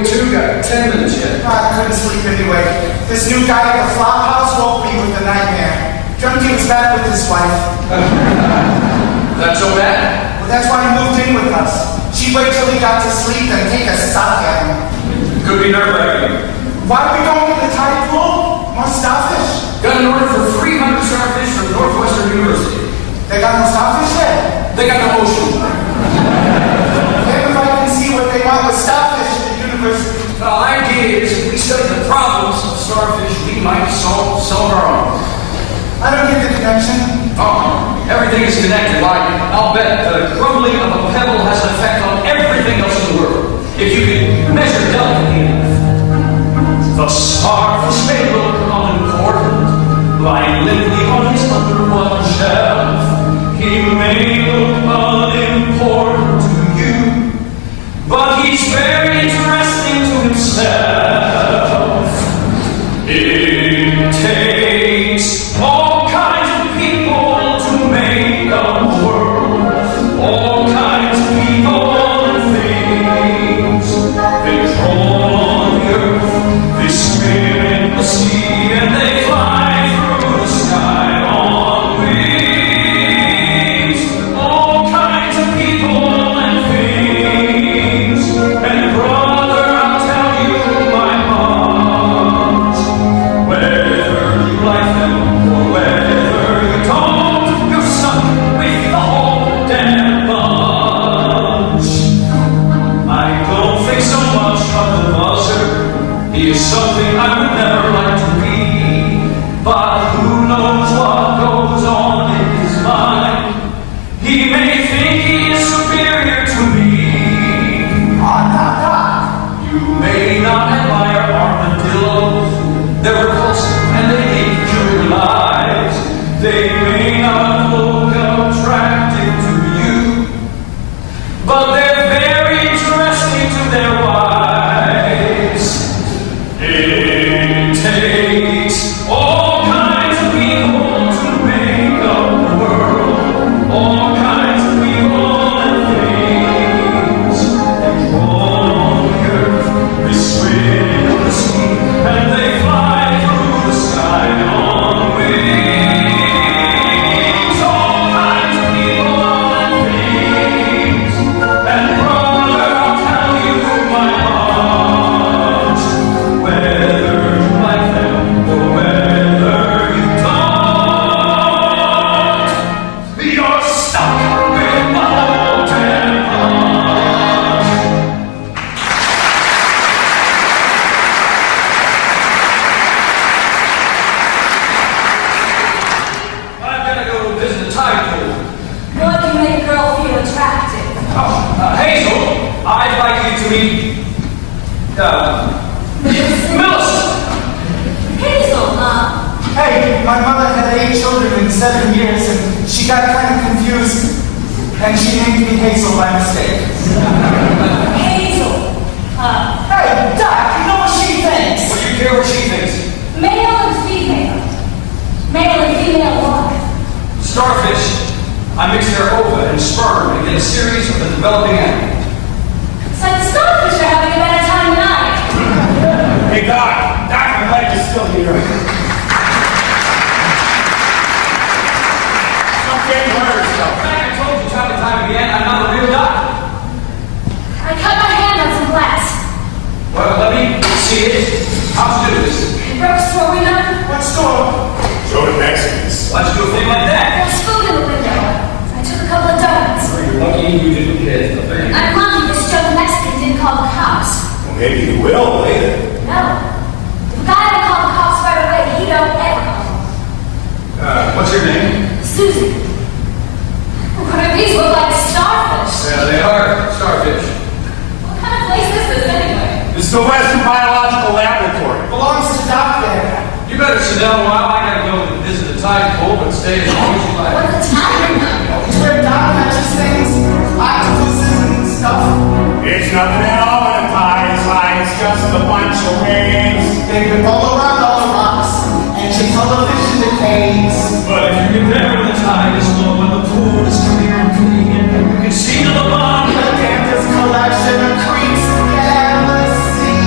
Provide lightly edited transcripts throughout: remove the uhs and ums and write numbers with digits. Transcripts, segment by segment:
awake too? Got 10 minutes yet. I couldn't sleep anyway. This new guy at the flop house woke me with a nightmare. Junkie was back with his wife. That's so bad? Well, that's why he moved in with us. She'd wait till he got to sleep and take a sock at him. Could be nerve-wracking. Why are we going to the tide pool? More starfish? Got an order for 300 starfish from Northwestern University. They got no starfish yet? They got no ocean. Maybe if I can see what they want with starfish at the university. The idea is if we study the problems of starfish, we might solve some of our own. I don't get the connection. Oh, everything is connected. I'll bet the crumbling of a pebble has an effect on everything else in the world. If you can measure delicately enough, the starfish may look unimportant, lying limply on his under one shelf. He may look unimportant to you, but he's very interesting to himself. It takes all kinds of people to make a world, all kinds of people and things. They crawl on the earth, they swim in the sea, and they fly through the sky on wings. All kinds of people and things. And brother, I'll tell you my heart, whether you like them or whether you don't, you're stuck with the whole damn bunch. I don't think so much of the buzzer. He is something I would never like to be, but who knows what goes on in his mind. He may think he is superior to me. You may not admire armadillos. They're repulsive and they hate your lives. They may not look attractive to you, but they're very interesting to their wives. It takes all kinds of people to make a world, all kinds of people and things. They crawl on the earth, they swim in the sea, and they fly through the sky on wings. All kinds of people and things. And brother, I'll tell you my heart, whether you like them or whether you don't, you're stuck with the whole damn bunch. I've got to go visit the tide pool. What can make a girl feel attractive? Hazel, I'd like you to meet, Millicent. Hazel, Hey, my mother had 8 children in 7 years, and she got kind of confused, and she named me Hazel by mistake. Hazel. Hey, Doc, you know what she thinks? What do you care what she thinks? Male and female. Male and female what? Starfish. I mix their ova and sperm and get a series of the developing animal. It's like the starfish are having a better time than I. Hey, Doc, I'm glad you're still here. Don't get hurt. I told you time and time again, I'm not a real doctor. I cut my hand on some glass. Well, let me see it. How'd you do this? It broke a store window. What store? Show the Mexicans. Why'd you do a thing like that? There was food in the window. I took a couple of donuts. You're lucky you didn't get the thing. I'm lucky this Joe the Mexican didn't call the cops. Well, maybe you will later. No. If a guy didn't call the cops right away, he don't ever call them. What's your name? Susan. What do these look like starfish? Yeah, they are starfish. What kind of place is this anyway? This is the Western Biological Laboratory. Belongs to Doc there. You better sit down a while. I gotta go visit the tide pool, but stay as long as you like. What's the time? It's where Doc catches things, octopuses and stuff. It's nothing at all in a tide. It's just a bunch of waves. They can roll around all the rocks, and she television decades. But if you get there when the tide is low and the pool is clear and clean, you can see to the bottom. The Dantas collection of creeks, yeah, let's see.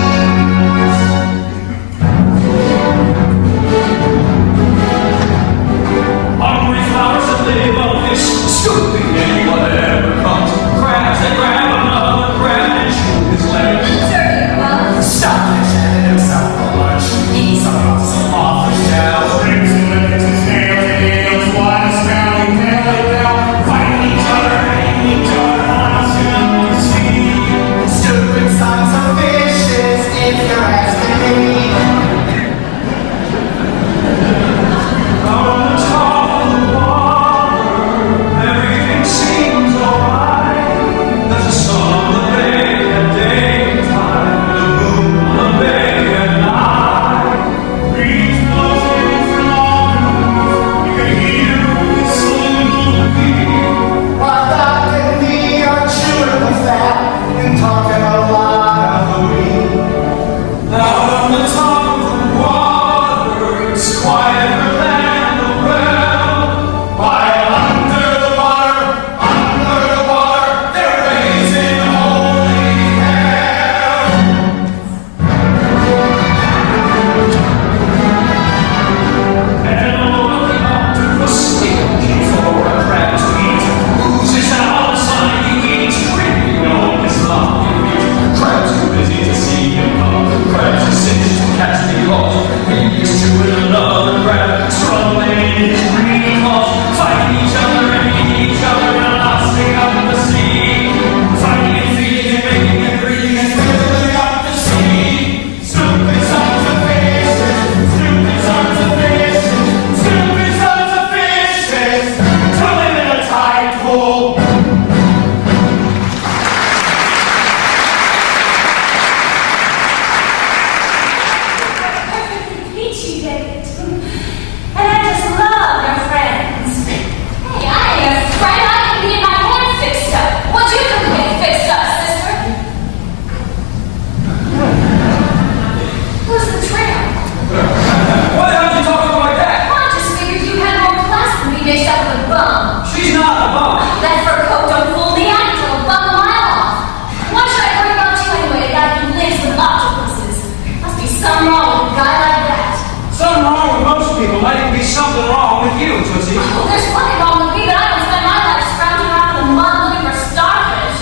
something wrong with a guy like that. Something wrong with most people. Might be something wrong with you, Tootsie. Oh, there's plenty wrong with me, but I don't spend my life scrounging around in the mud looking for starfish.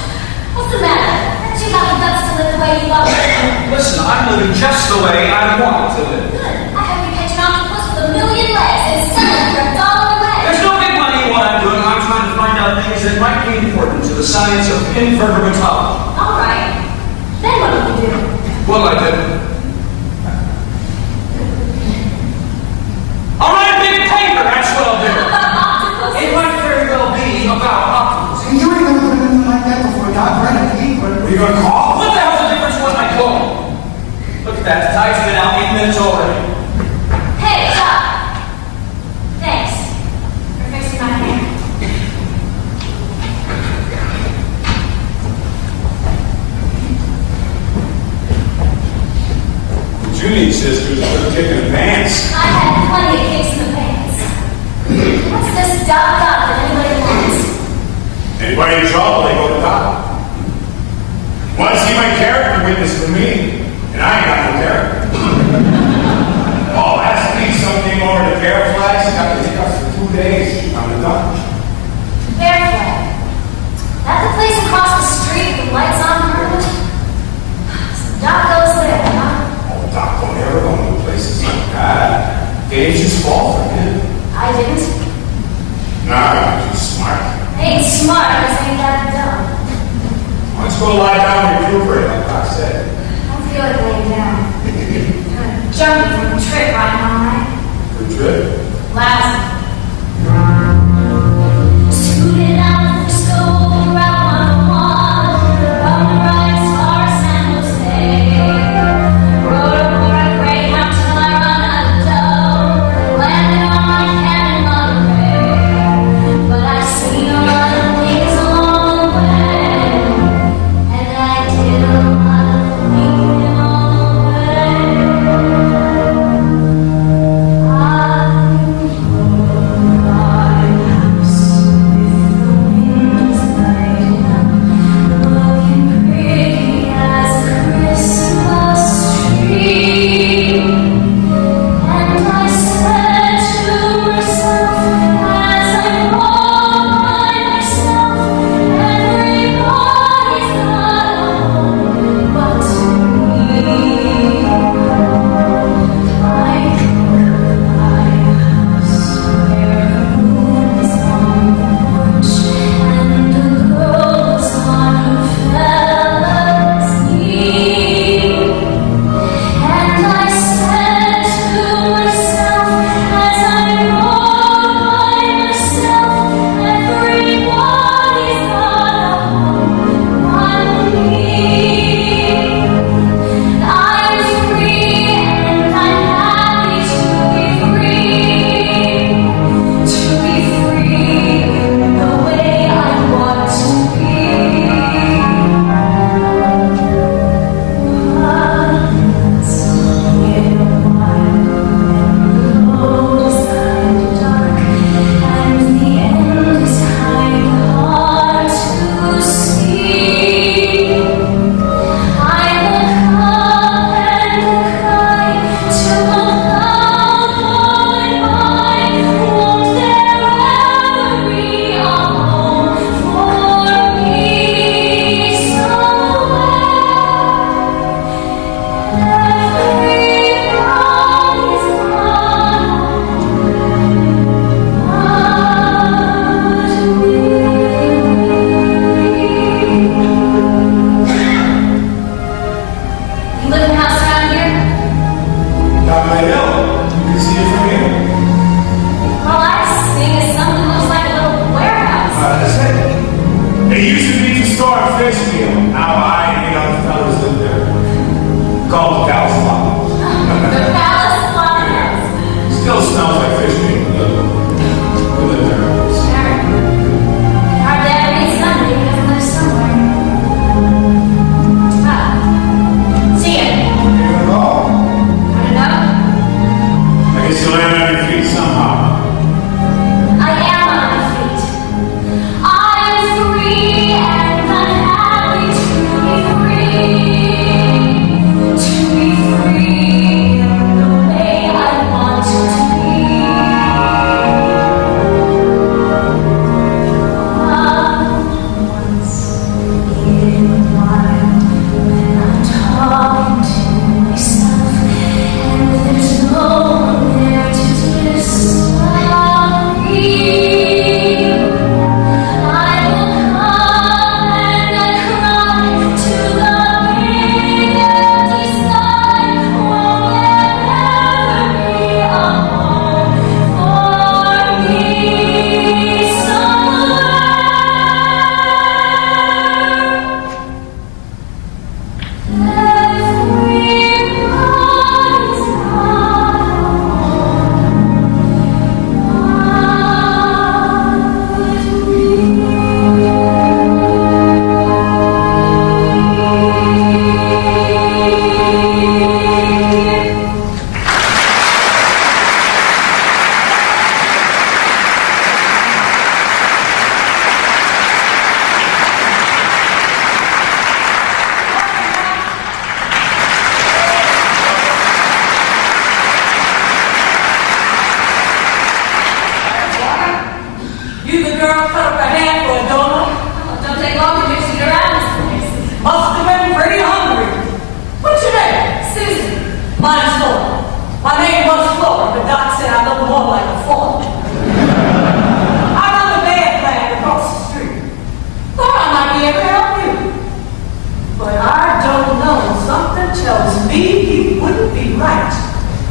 What's the matter? Haven't you got the guts to live the way you love to live? Listen, I'm living just the way I want to live. Good. I have you catch an octopus with a million legs and selling it for $1 a leg. There's no big money in what I'm doing. I'm trying to find out things that might be important to the science of invertebrology. All right. Then what do you do? Well, I did. I'll write a big paper, that's what I'll do. Octopus? It might very well be about octopus. And you ain't never done anything like that before, Doc. Right at the Are you gonna call? What the hell's the difference with my call? Look at that, the tide's been out 8 minutes already. Hey, Doc. Thanks for fixing my hair. Junie sisters were taking advance. I had plenty of kicks in the pants. What's this Doc that anybody wants? Anybody in trouble, they go to Doc. Want to see my character witness for me? And I ain't got no character. Oh, last week someone came over to Bear Flags, got the hiccups for 2 days. I'm the doctor. Bear Flag. That the place across the street with lights on permanent? So Doc goes there, huh? Oh, Doc don't ever go to places like that. Game's his fault for him. I didn't. Nah, you're smart. Ain't smart, cause ain't that dumb. Why don't you go lie down and recuperate, like Doc said? I don't feel like laying down. I'm junkie from a trip right now, right? Good trip. Last. Scooted out the store, Route 101, on the right as far as San Jose. Rode aboard a Greyhound till I run out of dough. Landed on my cabin Monterey. But I've seen a lot of things along the way, and I did a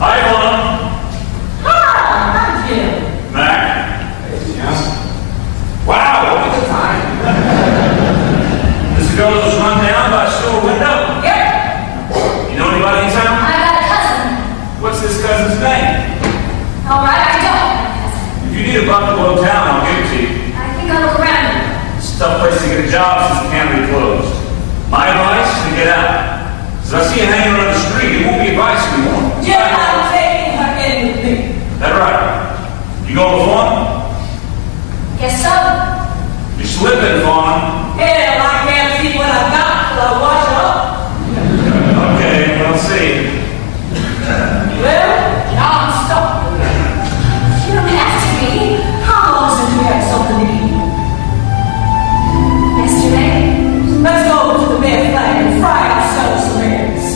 Hi, Mom. Hi, Jim. Mac. Yes. Wow, what a good time. This girl that was run down by a store window. Yep. You know anybody in town? I got a cousin. What's this cousin's name? All right, I don't have a cousin. If you need a bucket below town, I'll give it to you. I think I'll look around. It's a tough place to get a job since the cannery closed. My advice is to get out. So I see you hanging around the street, it won't be advice anymore. Jim, I'm taking her in with me. That right? You going to Fawn? Guess so. You're slipping, Fawn. Hell, I can't see what I've got till I wash it up. Okay, we'll see. Well, now I'm stuck. You don't have to be. How long since we had something to eat? Yesterday? Let's go over to the Bear Flag and fry ourselves some eggs.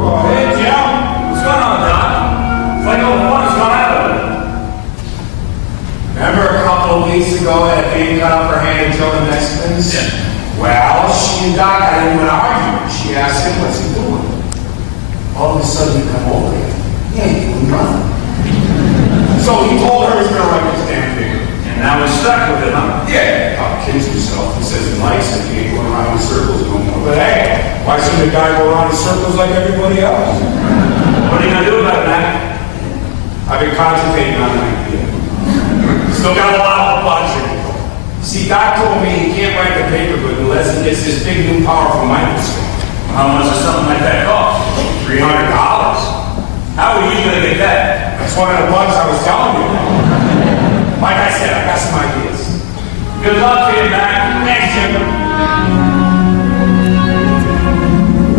Oh, hey, Jim. What's going on, Doc? It's like all the fun has gone out of it. Remember a couple of weeks ago that being cut off her hand and killed the Mexicans? Yeah. Well, she and Doc got into an argument. She asked him, what's he doing? All of a sudden, he come over here. He ain't doing nothing. So he told her he's gonna write this damn paper. And now we're stuck with it, huh? Yeah, Doc kids himself. He says he likes it. He ain't going around in circles no more. But hey, why shouldn't a guy go around in circles like everybody else? What are you going to do about it, Mac? I've been contemplating on an idea. Still got a lot of budget. See, Doc told me he can't write the paper good unless he gets this big new powerful microscope. How much does something like that cost? $300. How are you going to get that? That's one of the bugs I was telling you about. Like I said, I got some ideas. Good luck to you, Mac. Thanks, Jim.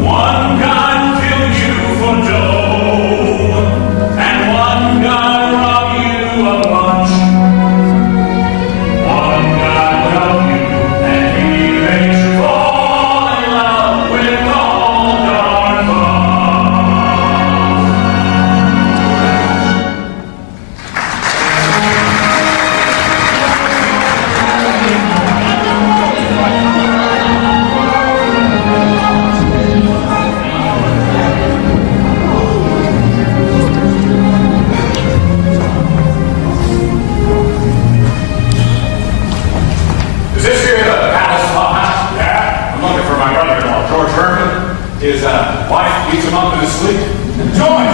One gun killed you for dough, and one gun robbed you of lunch. One gun loved you, and he made you fall in love with all darn fun. Is this here the Palace Clubhouse? Yeah. I'm looking for my brother-in-law, George Berman. His wife beats him up in his sleep. George!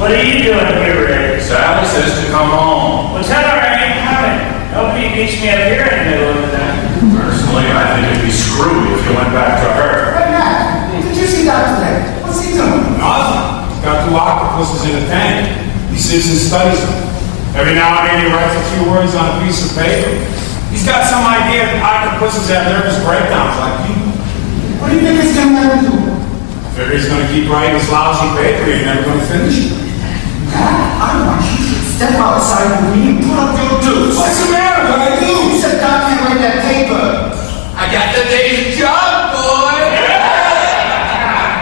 What are you doing here, Ray? Sally says to come home. Well, tell her I ain't coming. Nobody beats me up here in the middle of the night. Personally, I think it'd be screwy if you went back to her. Hey, Matt, did you see Doc today? What's he doing? Nothing. He's got 2 octopuses in a tank. He sits and studies them. Every now and then he writes a few words on a piece of paper. He's got some idea that octopuses have nervous breakdowns like people. What do you think he's going to do? Figure he's going to keep writing his lousy paper. He's never going to finish it. Matt, I want you to step outside with me and put up your dukes. What's the matter? What I do? You said Doc can't write that paper. I got the day's job, boy.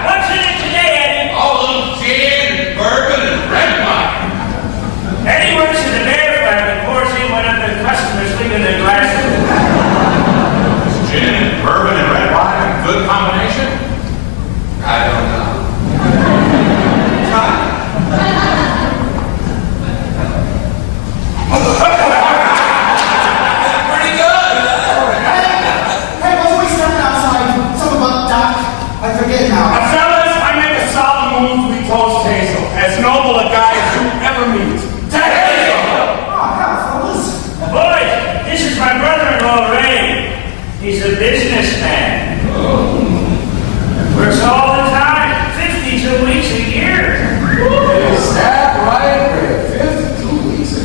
What's in it today, Eddie? All little gin, bourbon, and red wine. Eddie works in the Bear Flag and pours in whenever the customers leave in their glasses. Gin, bourbon, and red wine. Good combination? I don't know. Pretty good. Hey, wasn't we stepping outside? Something about Doc? I forget now. Fellas, I make a solemn move to be toast Hazel. As noble a guy as you ever meet. To Hazel! Oh, hell, fellas. Boys, this is my brother-in-law, Ray. He's a businessman. Works all the time, 52 weeks a year. Is that right, Ray? 52 weeks a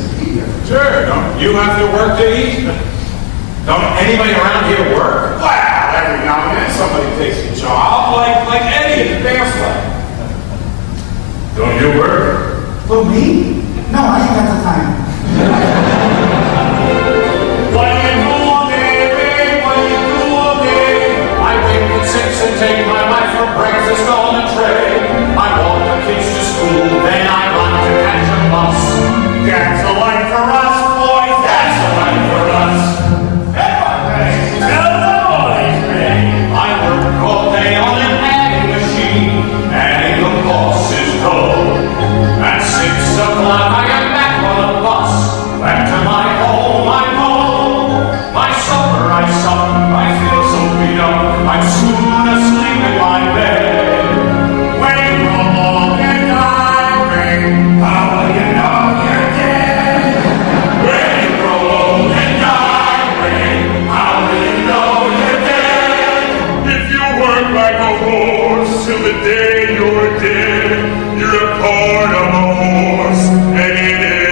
You have to work to eat. Don't anybody around here work? Well, every now and then somebody takes a job, like Eddie at the Bear Flag. Don't you work? Who, me? No, I ain't got the time. What do you do all day, babe? What do you do all day? I wake at 6 and take my wife for breakfast on a tray. I walk the kids to school, then I run to catch a bus. That's a life for us, boys. That's a life for us. Tell the boys, Ray. I work all day on an adding machine, adding the boss's dough. At 6 o'clock, I am back on the bus. Back to my home, I'm home. My supper, I sup. I feel so beat up. I'm soon asleep in my bed. When you grow old and die, ring, how will you know you're dead? When you grow old and die, ring, how will you know you're dead? If you work like a horse till the day you're dead, you're a part of a horse, and it ain't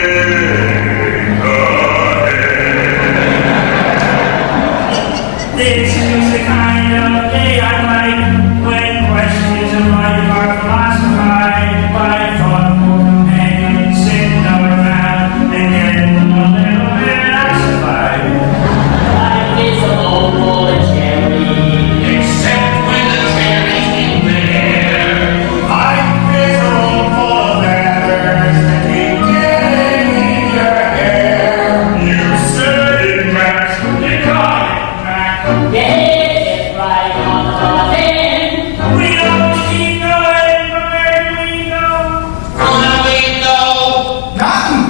This is the kind of day I like, when questions of life are philosophized by thoughtful companions sitting around and getting a little bit ossified. Life is a bowl of cherry. Except when the cherry's in there. Life is a room full of feathers that keep getting in your hair. You said it, Max. You got it, Mac. Get it right on the pin. We always keep going, but where do we go? Where do we go? Nothing.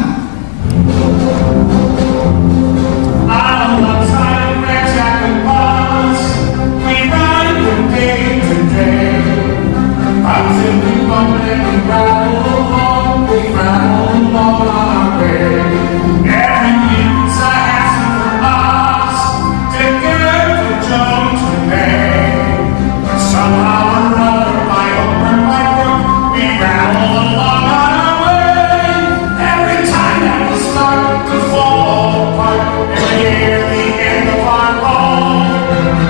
On the time where Jack and Boss, we ride from day to day. Until we bump and we rattle along on our way. Every year's a hassle for us to get the jump to pay. Somehow or other, by hook or by crook, we rattle along on our way. Every time that we start to fall apart, and we hear the end of our roll,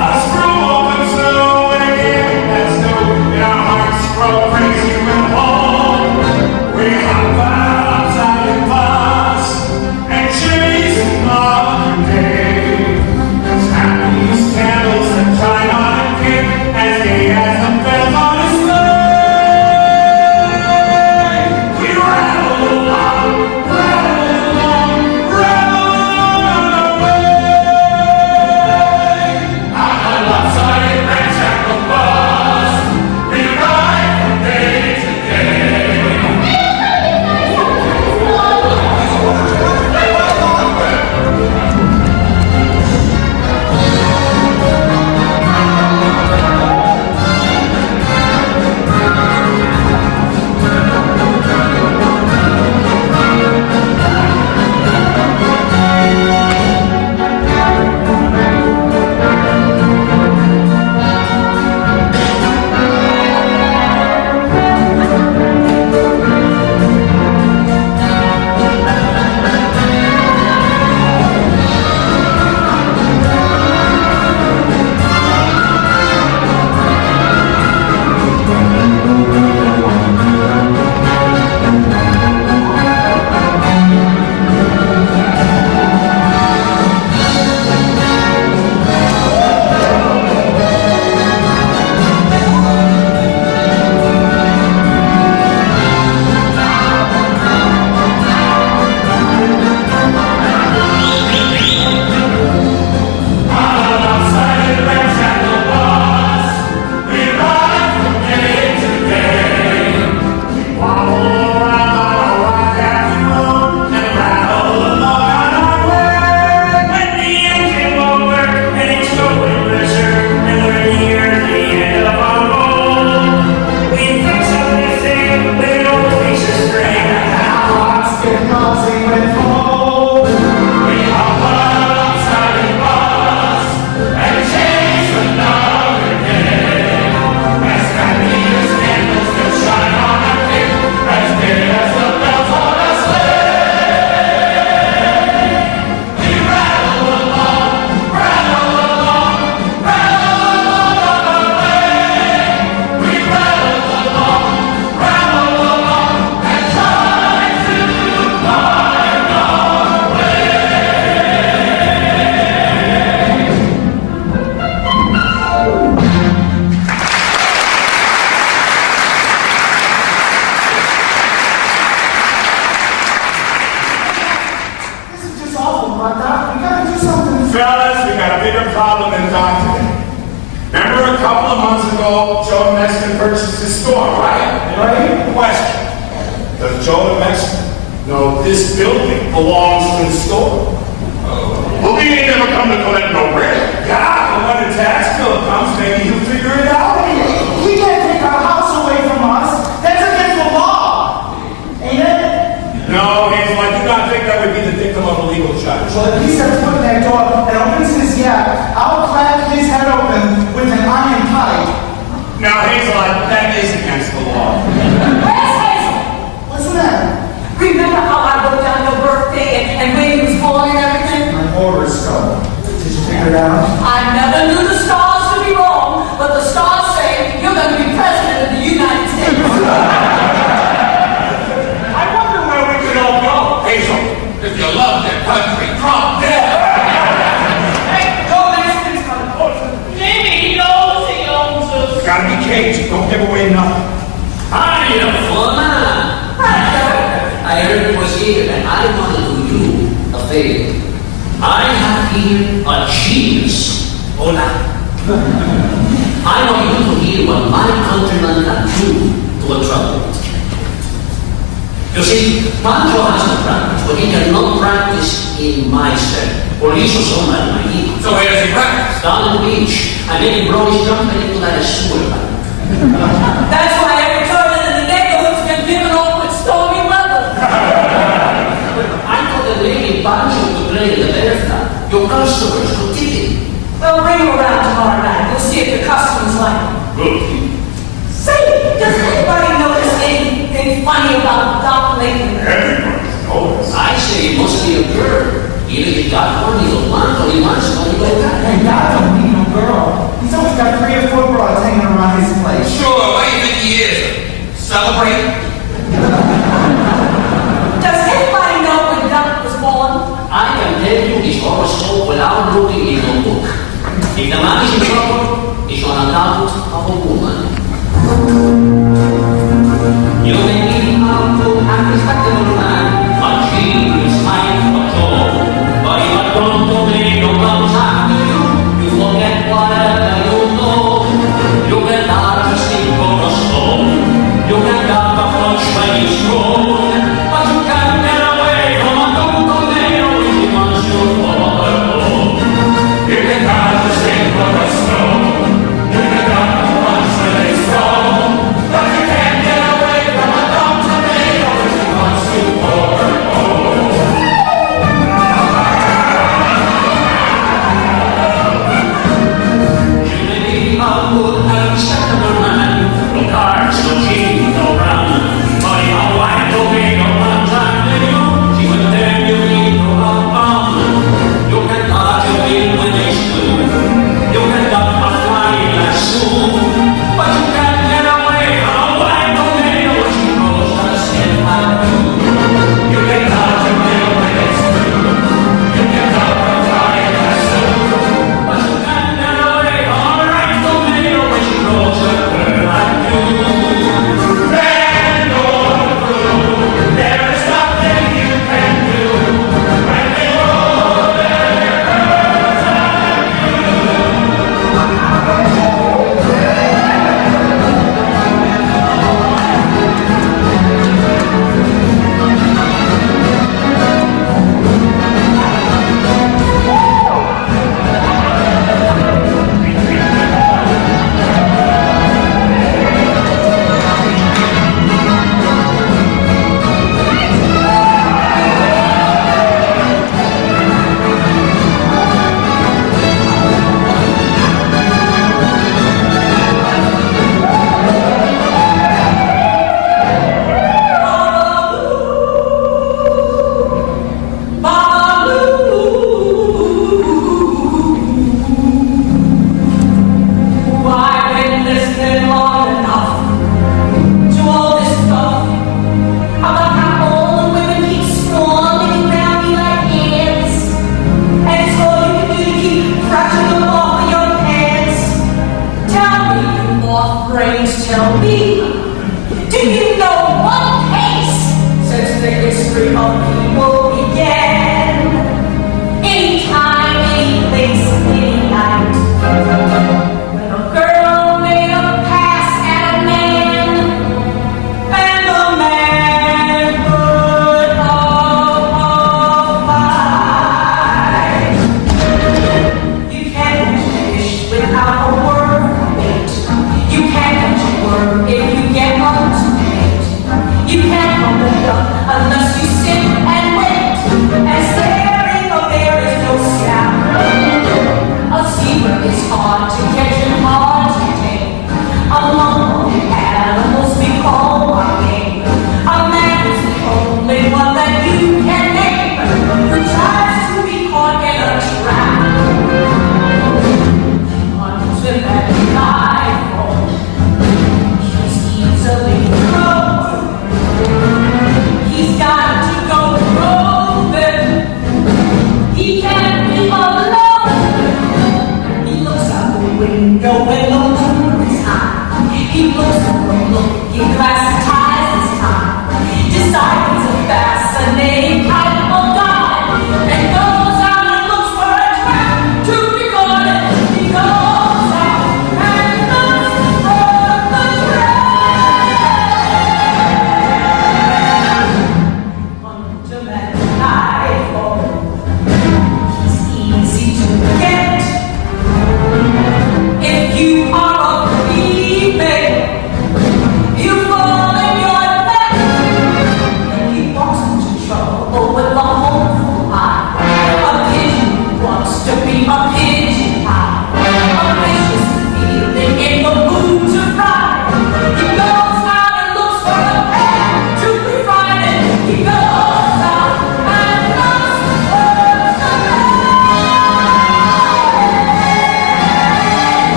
a screw opens through, and again that's new, and our hearts grow crazy with hope. We hop out upside the bus and chase another day. As happy as candles that shine on a cake, as gay as the bells on a sleigh. go to Mexico. No, this building belongs to the store. Well, he ain't never come to collect no rent. Yeah, but when the tax bill comes, maybe he'll figure it out. He can't take our house away from us. That's against the law. Ain't it? No, Hazel, I do not think that would be the victim of a legal charge. Well, if he steps foot in that door and opens his gap, I'll crack his head open with an iron pipe. Now, Hazel, that is against the law. Where's Hazel? What's the matter? Remember how I wrote down your birthday and when you was born and everything? My horoscope. Did you figure it out? I never knew the stars to be wrong, but the stars say you're going to be president of the United States. I wonder where we could all go. Hazel, if you love that country, drop dead. Hey, go Mexicans on the porch. Maybe he knows he owns us. Gotta be caged. Don't give away nothing. Hi, Foreman. I heard it was here, and I want to do you a favor. I have here a genius. Hola. I want you to hear what my countrymen can do to a trouble. You see, Pancho has to practice, but he cannot practice in my set. Por eso son las mañitas. So where does he practice? Down the beach, I made him brought his company to that sewer bank. That's why every toilet in the neighborhood's been given over with stormy weather. I got the lady Pancho to play the Bertha. Your customers could tip it. Well, bring him around tomorrow night. We'll see if the customers like him. Good. Say, does anybody notice anything funny about Doc lately? Everybody's noticed. I say it must be a girl. Either he got one, he don't want, or he wants one, he don't got Hey, God don't need no girl. He's always got 3 or 4 broads hanging around his place. Sure, why do you think he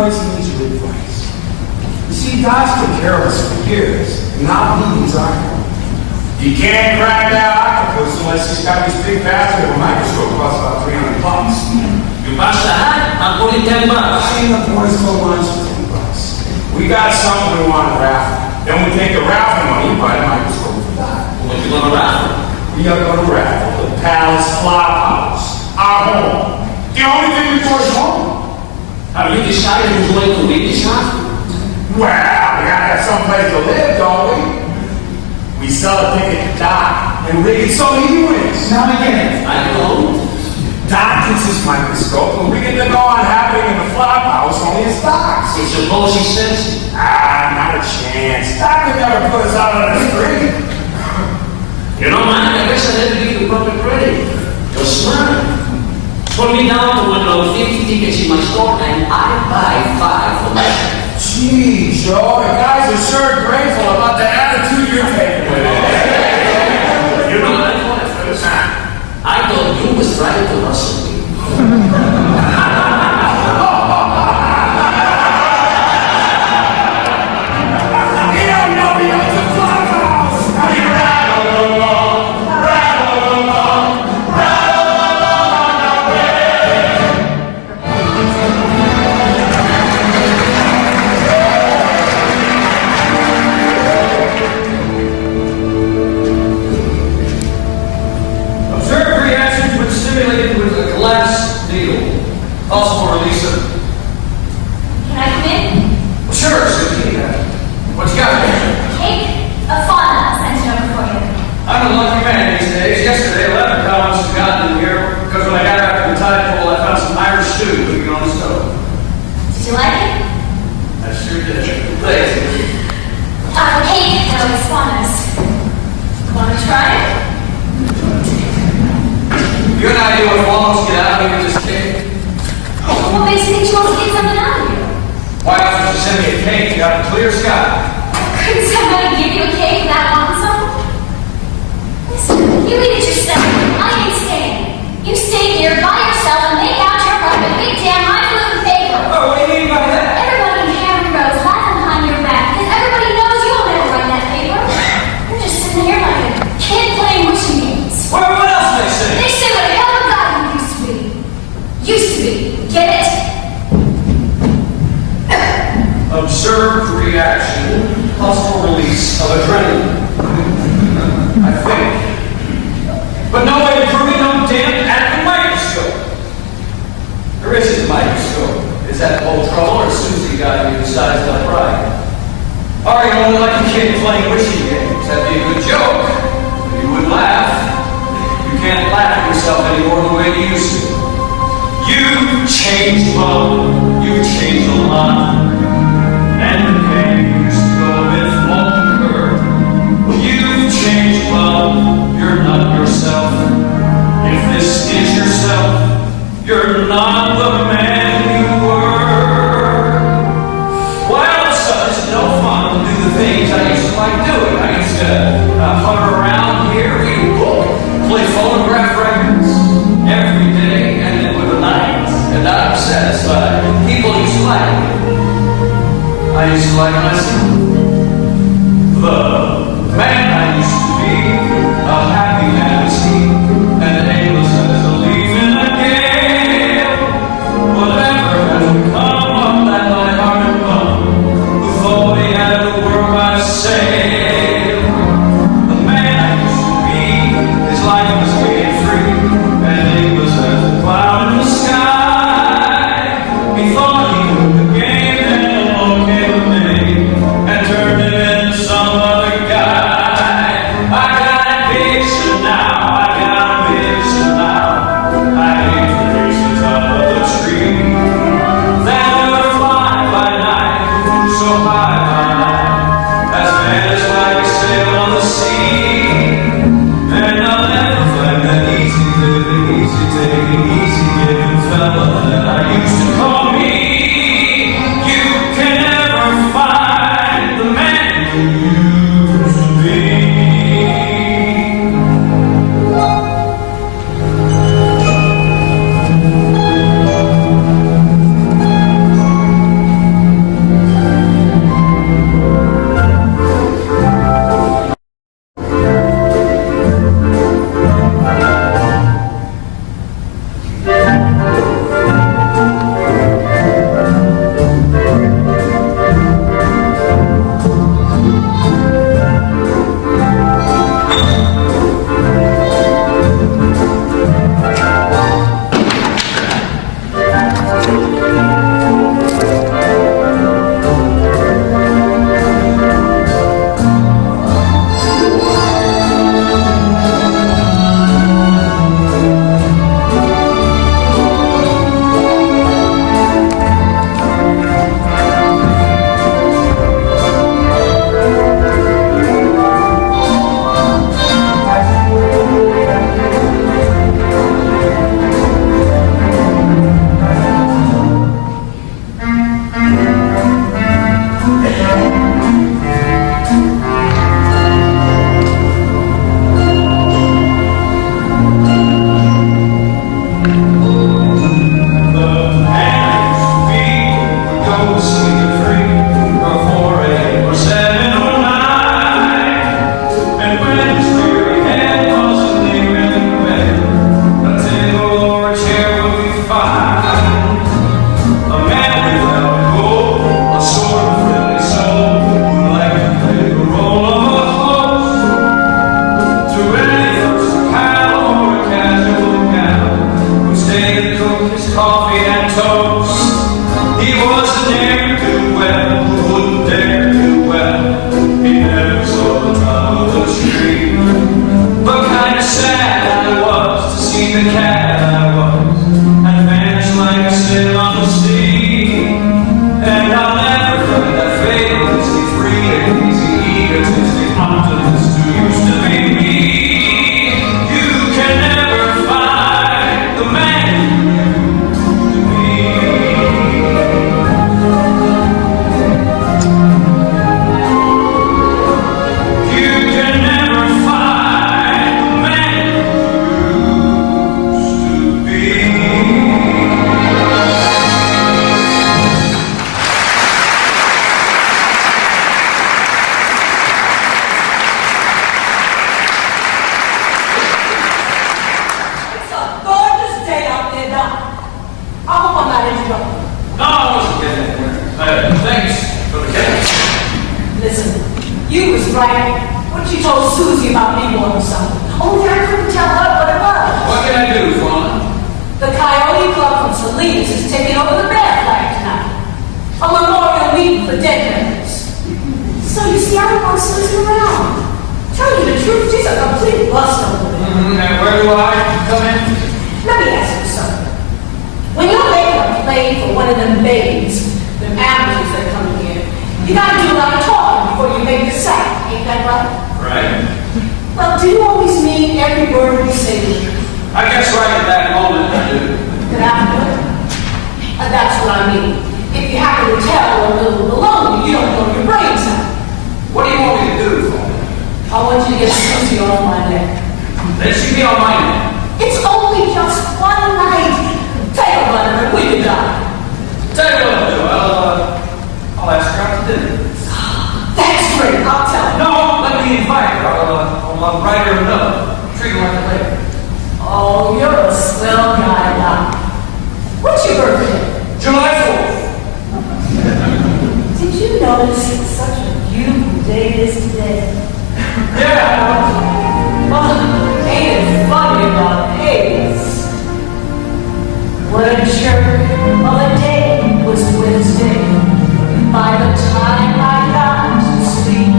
voice needs your advice. You see, God's took care of us for years, and now he needs our help. You can't crack that octopus unless he's got this big bastard of a microscope costs about $300. You pass the hat, I'm putting $10. I've seen the boys go lunch for $10. We got something we want to raffle. Then we take the raffle money and buy the microscope for that. What you gonna raffle? We are going to raffle the Palace Flop House, our home. The only thing we brought is home. Have you decided who's going to win this raffle? Well, we gotta have someplace to live, don't we? We sell a ticket to Doc, and rig it so he wins. Now again. I don't. Doc gets his microscope, and we get to go on happening in the flop house only as Docs. It's suppose he says it. Not a chance. Doc could never put us out on the street. You know, man, I guess I didn't give you proper credit. You're smart. Put me down to one of 50 tickets in my store, and I buy 5 for myself. Gee, Joe, the guys are sure grateful about the attitude you're taking with it. You know, that's what I thought you was trying to hustle me. You don't know me up to Clubhouse. I mean, rattle along, rattle along, rattle along on the way. Observed reactions when stimulated with a glass needle. Possible release of... Can I come in? Well, sure, Susie. What you got there? Cake? A fauna sent it over for you. I'm a lucky man these days. Yesterday, 11 columns have gotten in here because when I got after the tide pool, I found some Irish stew cooking on the stove. Did you like it? I sure did. Thanks. Cake and always faunas. Want to try it? You have an idea what walnuts get out of here with this cake? What makes you think you want to get something out of you? Why don't you send me a cake out of clear sky? Couldn't somebody give you a cake without wanting some? Listen, you eat it yourself. I ain't staying. You stay here by yourself and make out your run with big damn high-gluten paper. Oh, what do you mean by that? Everybody in Hammond Road's laughing behind your back because everybody knows you'll never run that paper. You're just sitting here like a kid playing wishing games. What else they say? They say what a hell of a guy you used to be. Used to be. Get it? Observed reaction, possible release of adrenaline. I think. But no way to prove it, no damn at the microscope. Or is it the microscope? Is that the whole trouble, or Susie got you decided to pride? Are you only like a kid playing wishing games? That'd be a good joke. You would laugh. You can't laugh at yourself anymore the way you used to. You've changed, Mom. You've changed a lot. And the game used to go a bit longer. You've changed, Mom. You're not yourself. If this is yourself, you're not the man you were. Well, son, it's no fun to do the things I used to like doing. I used to hover around here, read a book, play phonograph records every day, and then with the night, and I'm satisfied. People used to like me. I used to like myself. The man I used to be, a happy man as he, and aimless as a leaf in a gale. Whatever has become of that light-hearted bum who thought he had the world by sail. The man I used to be, his life was gay and free, and aimless as a cloud in the sky. He thought he knew the game and okay with me, and turned him into some other guy. I got a picture now, I got a picture now. I hate to reach the top of the tree. That would fly by night, flew so high by night, as man as like sail on the sea. And I'll never find that easy living, easy taking, easy giving fella that I used to call me. Thanks for the cake. Listen, you was right when you told Susie about me wanting something. Only I couldn't tell her what it was. What can I do, Fawn? The Coyote Club from Salinas is taking over the bear flag tonight. A memorial meeting for dead members. So you see, I don't want Susie around. Tell you the truth, she's a complete bust over there. And where do I come in? Let me ask you something. When you're making a play for one of them babes, them amateurs that come in, you gotta do a lot of talking before you make the sack. Ain't that right? Right. Well, do you always mean every word you say to me? I guess right at that moment I do. Good afternoon. That's what I mean. If you happen to tell a little baloney, you don't blow your brains out. What do you want me to do, Fawn? I want you to get Susie off my neck. Let she be on my neck. It's only just one night. Take a run of it, we can die. Tell you what I'll do. I'll ask her out to dinner. That's great, I'll tell her. No, let me invite her. I'll write her a note. Treat her like a lady. Oh, you're a swell guy, Doc. What's your birthday? July 4th. Did you notice it's such a beautiful day this today? Yeah. Oh, ain't it funny about Hayes? What a jerk of a day was Wednesday. By the time I got to sleep,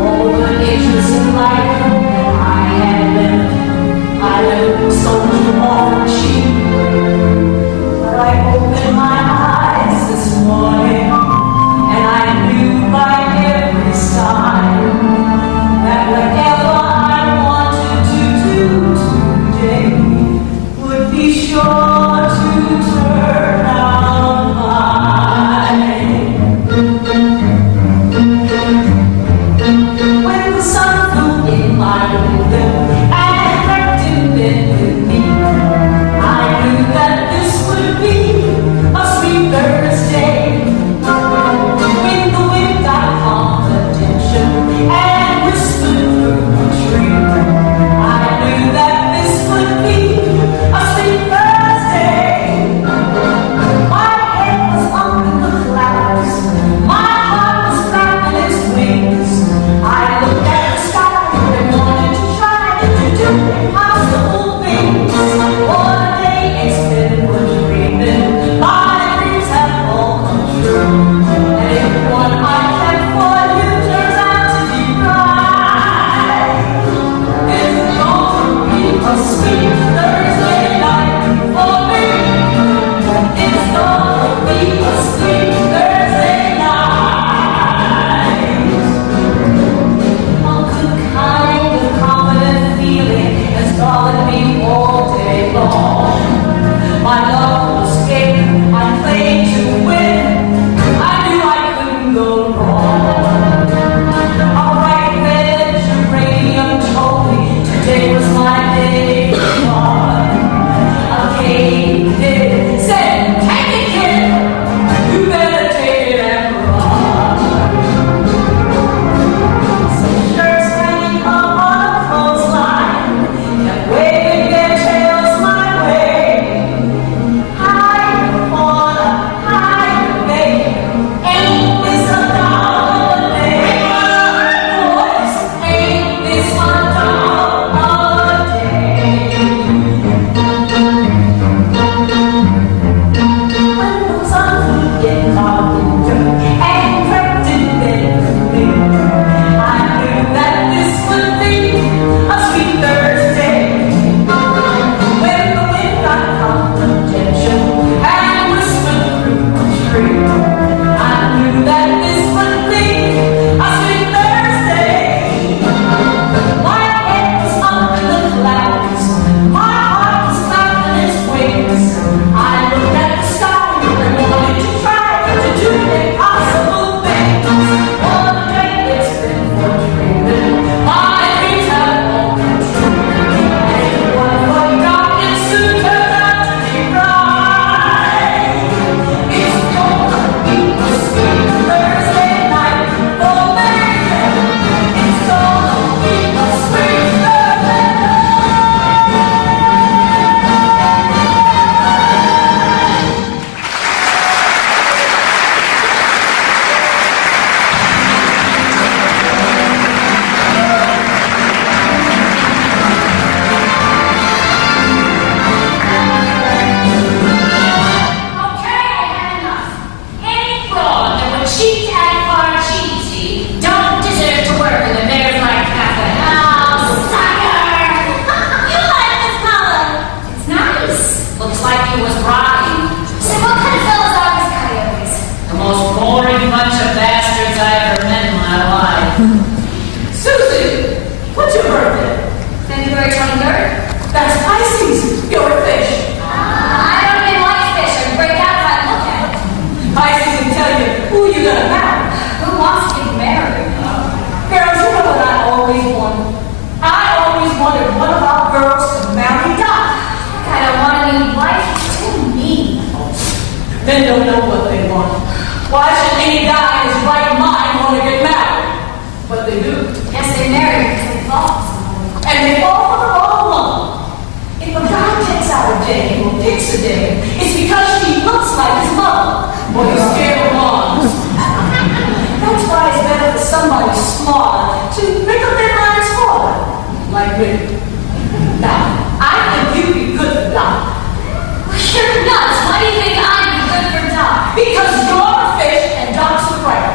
all the interest in life that I had left, I left so more cheap. But I opened my eyes this morning, and I knew by every sign Why should any guy in his right mind want to get married? But they do. Yes, they marry because they fall. And they fall for the wrong one. If a guy takes out a dame or picks a dame, it's because she looks like his mother or he's scared of moms. That's why it's better for somebody smarter to make up their minds for them, like me. Now, I think you'd be good for Doc. You're nuts. Why do you think I'd be good for Doc? Because you're a fish and Doc's a crab.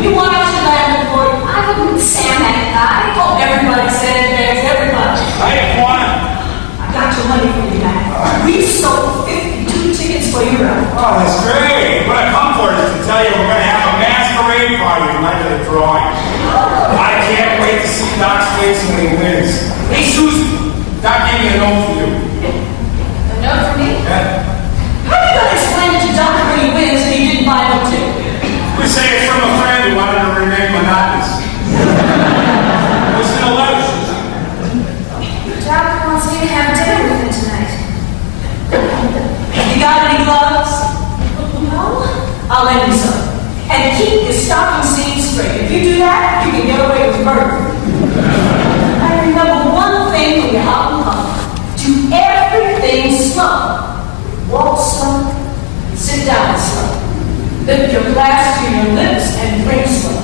You want us to land for you? I wouldn't stand that guy. Oh, everybody sandbags, everybody. Hey, Juan. I got your money for you now. We sold 52 tickets for your run. Oh, that's great. What I come for is to tell you we're going to have a masquerade party the night of the drawing. I can't wait to see Doc's face when he wins. Hey, Susan, Doc gave me a note for you. A note for me? Yeah? How are you going to explain it to Doc when he wins and he didn't buy no ticket? We say it's from a friend who wanted to remain monotonous. What's in the letter, Susan? Doc wants me to have dinner with him tonight. You got any gloves? No? I'll lend you some. And keep your stocking seams straight. If you do that, you can get away with murder. And remember one thing when you're out in public. Do everything slow. Walk slow. Sit down slow. Lift your glass to your lips and drink slow.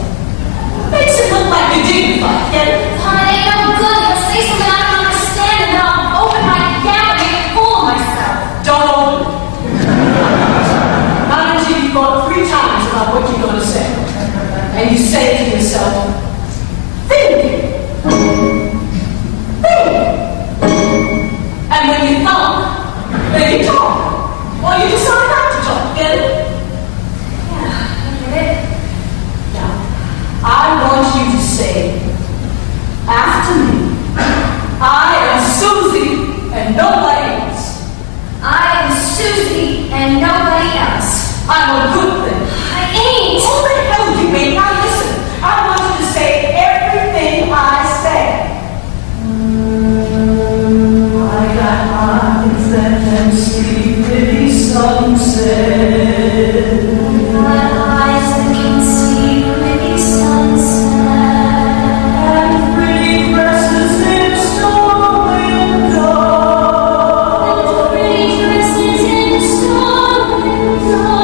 Makes it look like you're dignified, get it? Honey, ain't no good. He'll say something I don't understand and then I'll open my gap and make a fool of myself. Don't open it. Not until you've thought 3 times about what you're going to say. And you say to yourself, think. Think. And when you thump, then you talk. Or you decide not to talk, get it? Yeah, I get it. Now, I want you to say, after me, I am Susie and nobody else. I am Susie and nobody else. I'm a good thing. I ain't. Who the hell you mean? Now listen, I want you to say everything I say. I got eyes that can see pretty sunset. Got eyes that can see pretty sunset. And pretty dresses in store window. And pretty dresses in the store window.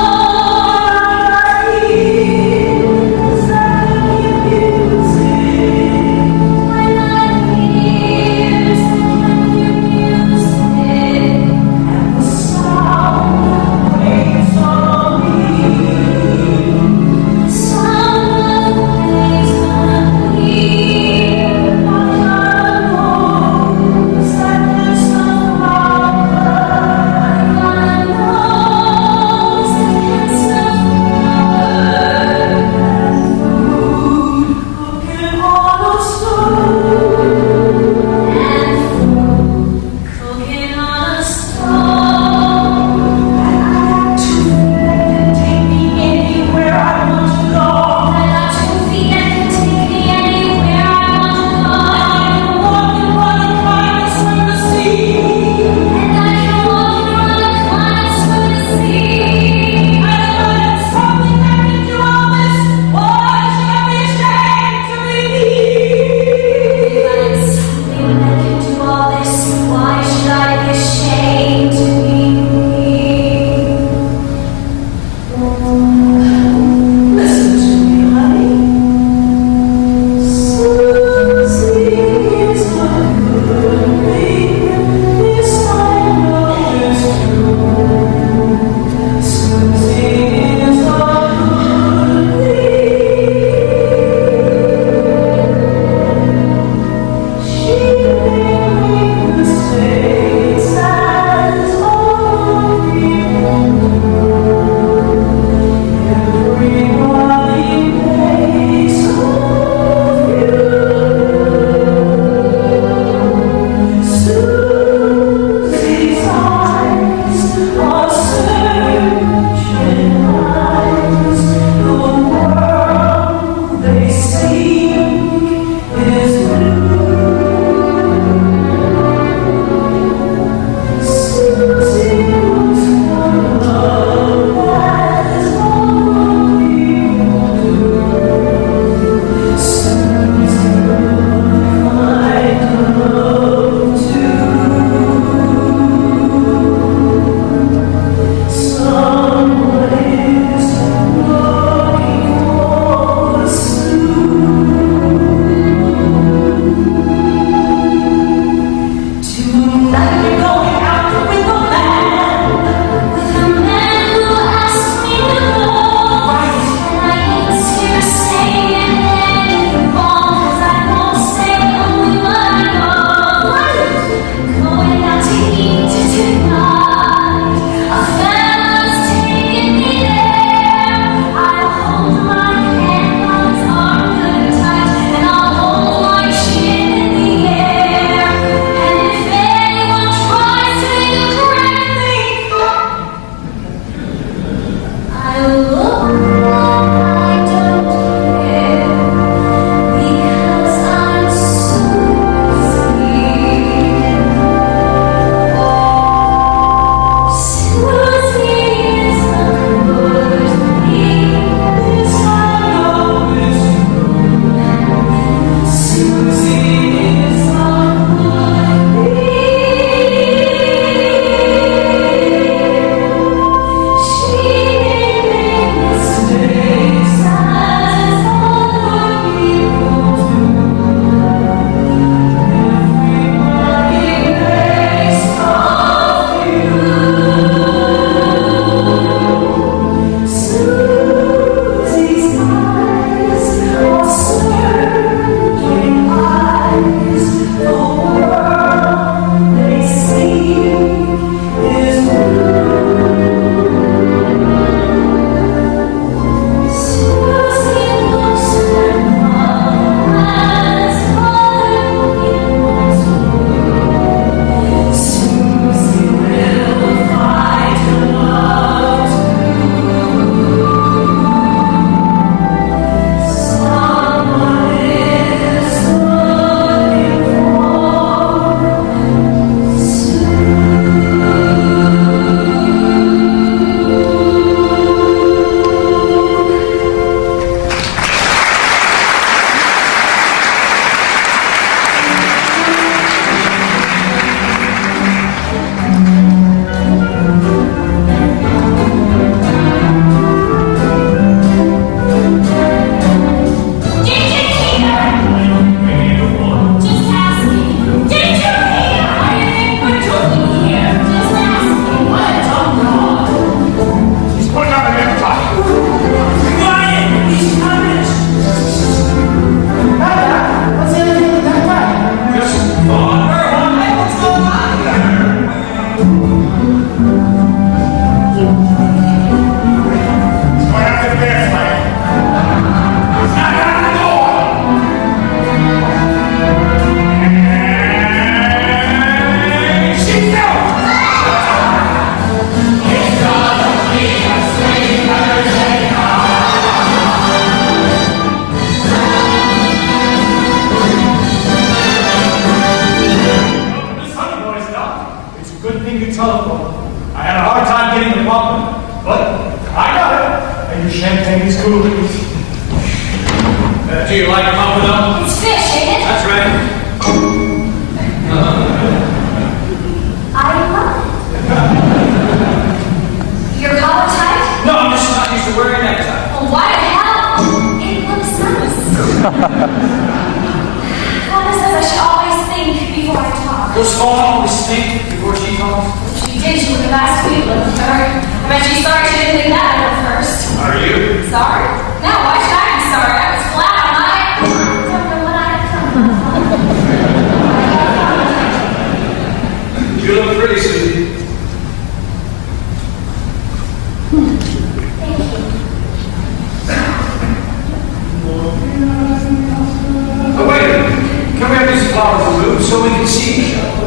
champagne is cooling. Do you like pompano? It's fish, ain't it? That's right. I love it. Your collar tight? No, I'm just not used to wearing a necktie. Well, why the hell? It looks nice. Mama says I should always think before I talk. Does Fawn always think before she talks? She did. She was the last week looking for her. I bet she's sorry she didn't think that at first. Are you? Sorry? No, why should I be sorry? I was flat on my... I don't know what I had done. You look pretty, Susie. Thank you. Oh, wait a minute. Can we have these flowers removed so we can see each other?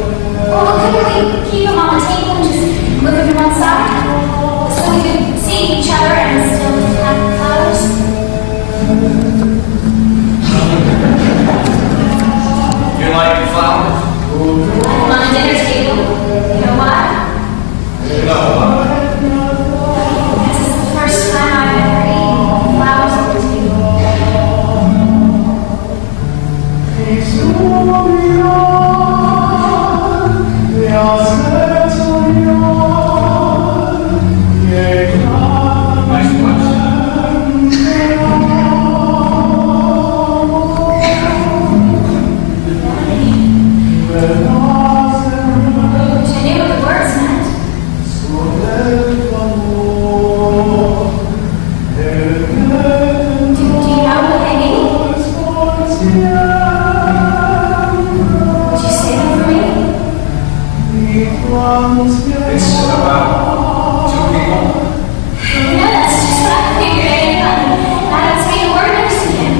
Well, couldn't we keep them on the table and just look at them one side? So we could see each other and still have flowers? You like flowers? On the dinner table. You know why? No. This is the first time I've ever eaten flowers on the table. Nice punch. Wish I knew what the words meant. Do you know what they mean? Would you say them for me? It's about two people. No, that's just what I figured. I don't say a word next to him.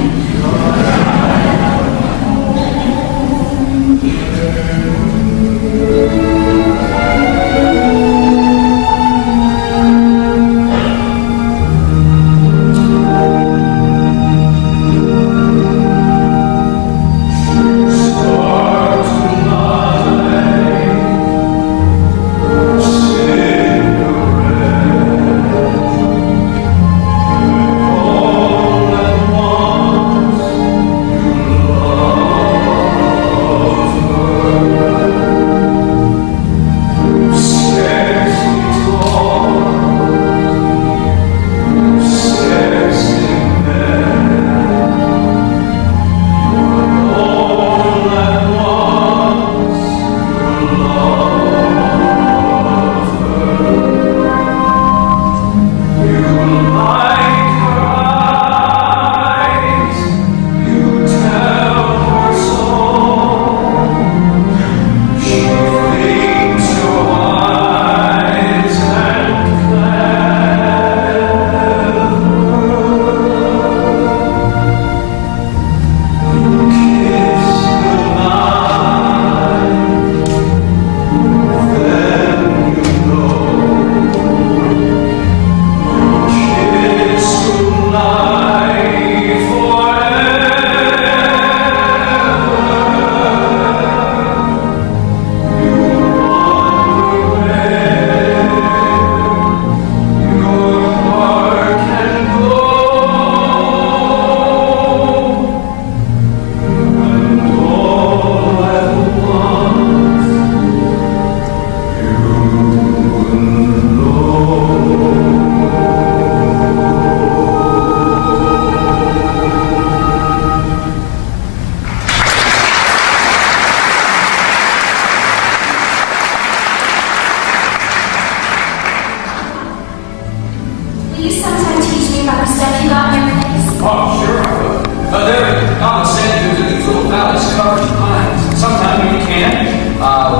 Will you sometime teach me about the stuff you got in your place? Oh, sure I will. There on the set, there's these little valleys covered in pines. Sometime when you can,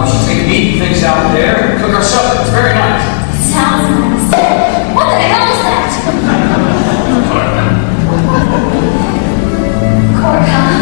we should take meat and things out there and cook our supper. It's very nice. Sounds nice. What the hell is that? Cork, huh?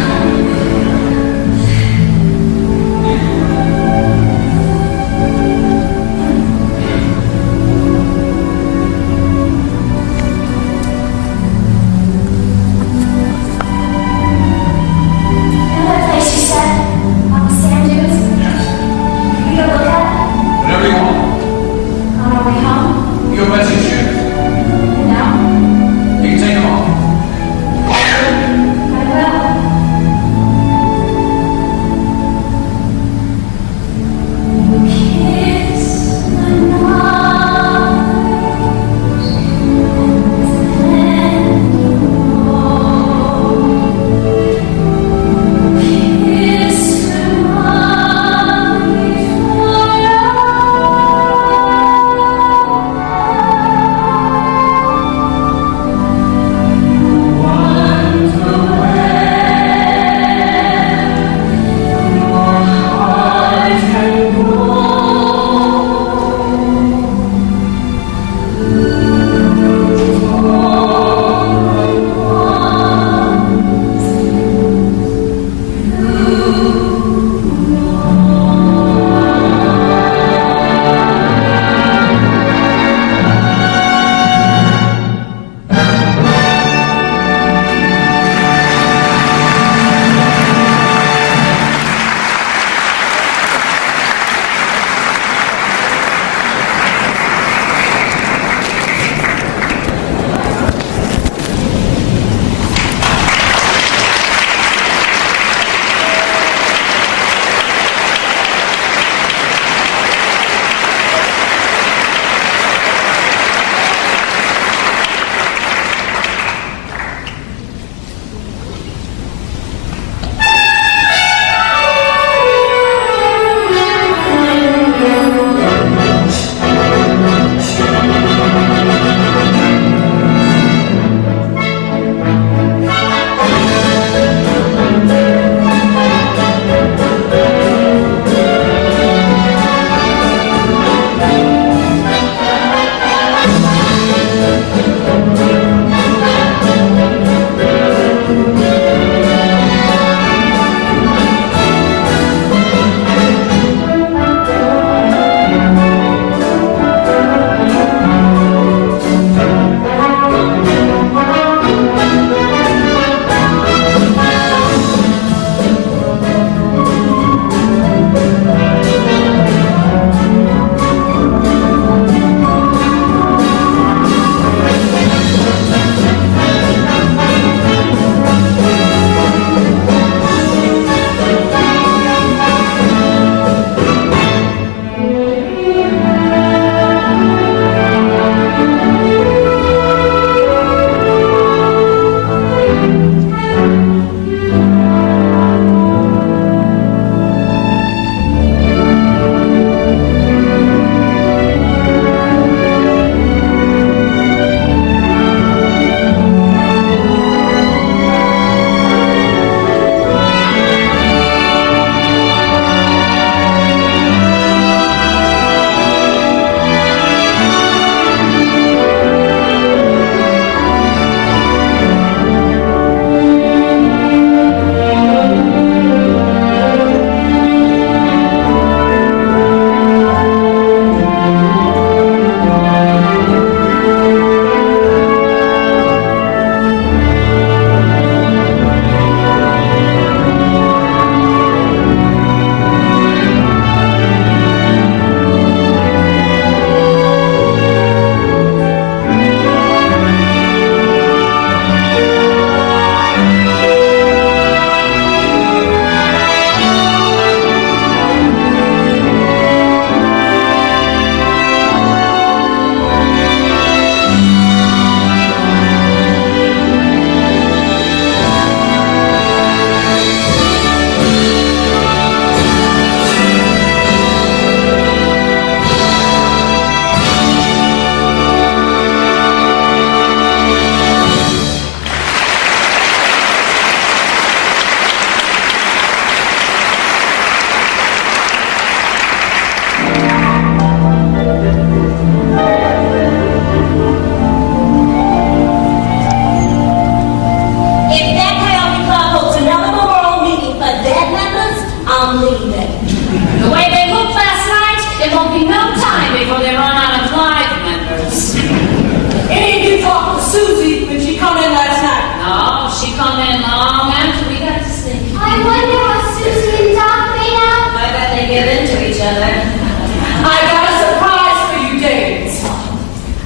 Susie when she come in last night? No, she come in long after we got to sing. I wonder what Susie and Doc made up. I bet they get into each other. I got a surprise for you, Danes.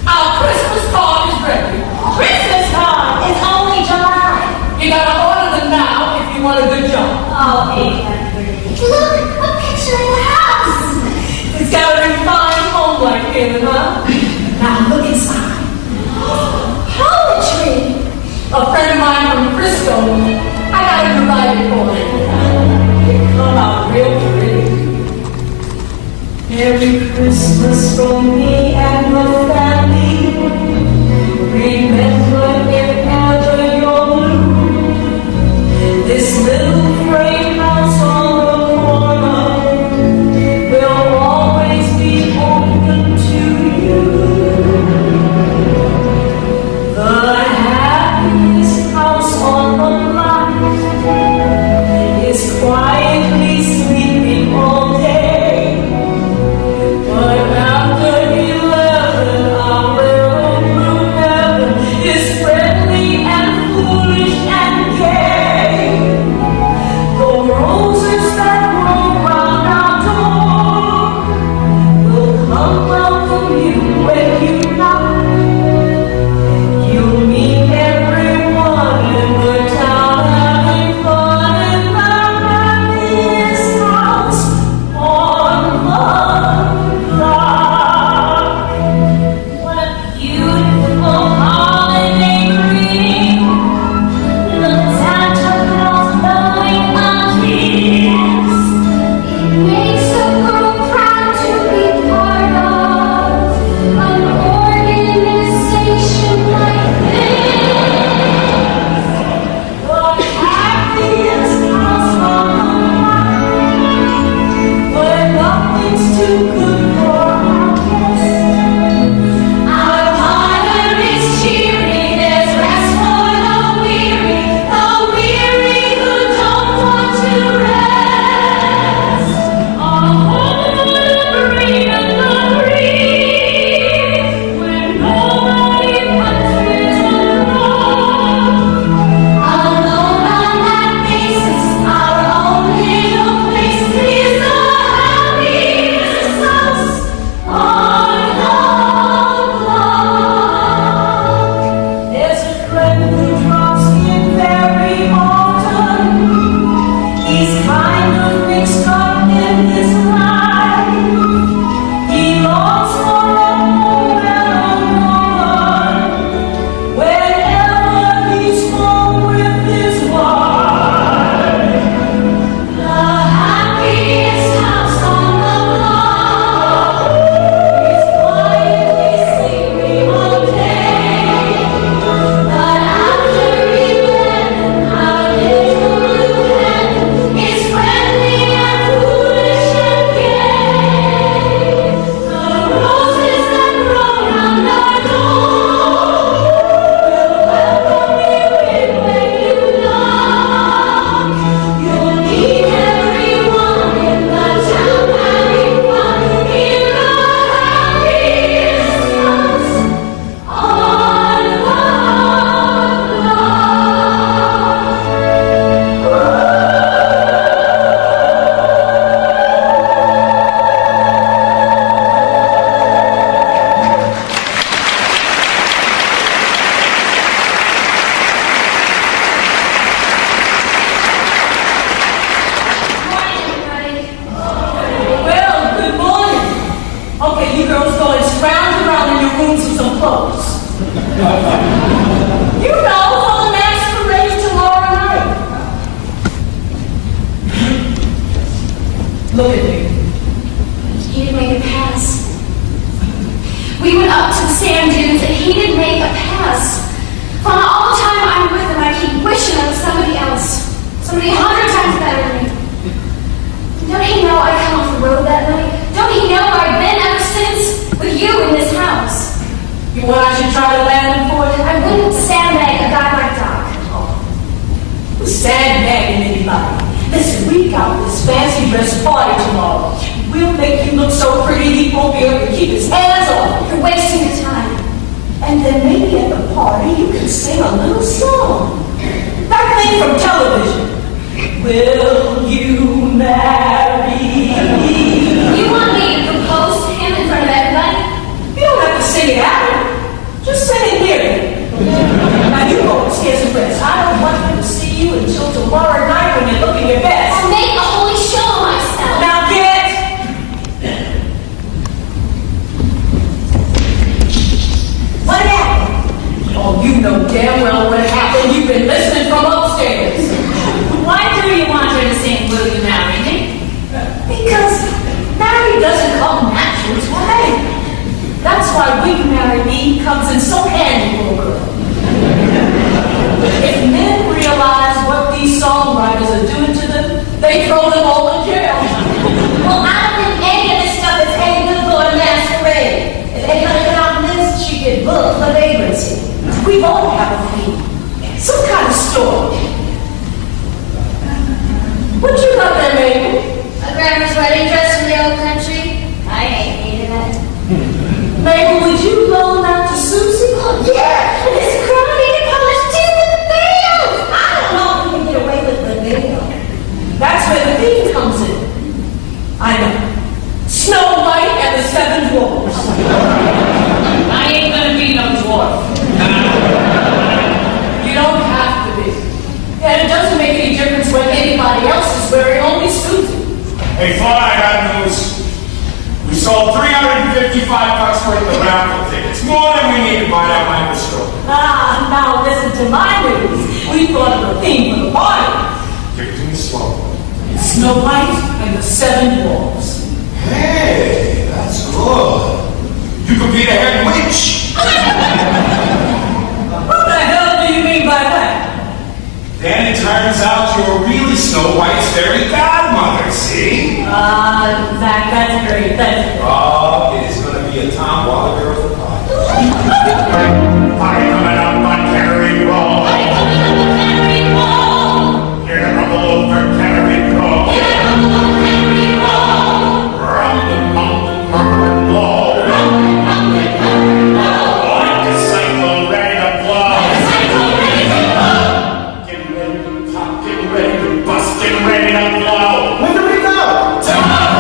Our Christmas card is ready. Christmas card is only July. You gotta order them now if you want a good job. Oh, ain't that pretty? Look, a picture of the house. It's got a refined home like him, huh? Now look inside. Poetry. A friend of mine from Frisco, I got him to write it for me. It come out real pretty. Merry Christmas from me and the family. Remember if ever you're blue, this little frame house on the corner will always be open to you. The happiest house on the block is quietly sleeping all day. But after 11 And then maybe at the party you can sing a little song. That thing from television. Will you marry me? You want me to propose to him in front of everybody? You don't have to sing it out. Just sing it here. Now you go upstairs and rest. I don't want them to see you until tomorrow night when you're looking your best. I'll make a holy show of myself. Now get. What happened? Oh, you know damn well what happened. You've been listening from upstairs. Why do you want her to sing Will You Marry Me? Because marry doesn't come natural to a man. That's why Will You Marry Me comes in so handy for a girl. If men realize what these songwriters are doing to them, they throw them all in jail. Well, I don't think any of this stuff is any good for a masquerade. If anybody got on this, she get booked for vagrancy. We all have a theme. Some kind of story. What you got there, Mabel? A grandma's wedding dress from the old country. I ain't needed it. Mabel, would you loan that to Susie? Oh, yeah! And this chromated polished tin with the veils! I don't know if we can get away with the veil. That's where the theme comes in. I know. Snow White and the Seven Dwarfs. I ain't gonna be no dwarf. You don't have to be. And it doesn't make any difference when anybody else is wearing, only Susie. Hey, Fawn, I got news. We sold 355 bucks worth of raffle tickets. More than we need to buy that microscope. Ah, now listen to my news. We thought of a theme for the party. Give it to me slow. Snow White and the Seven Dwarfs. Hey, that's good. You could be the head witch. What the hell do you mean by that? Then it turns out you're really Snow White's fairy godmother, see? That's great. That's great. Oh, it is going to be a Tom Wallager of the party. Party coming up on Cannery Roll. Party coming up on Cannery Roll. Here to rumble over Cannery Roll. Here to rumble over Cannery Roll. Rumble, mumble, murmur, blow. Rumble, rumble, rumble, roll. Like a cycle ready to blow. Like a cycle ready to blow. Getting ready to pop, getting ready to bust, getting ready to blow. When do we go? Tomorrow.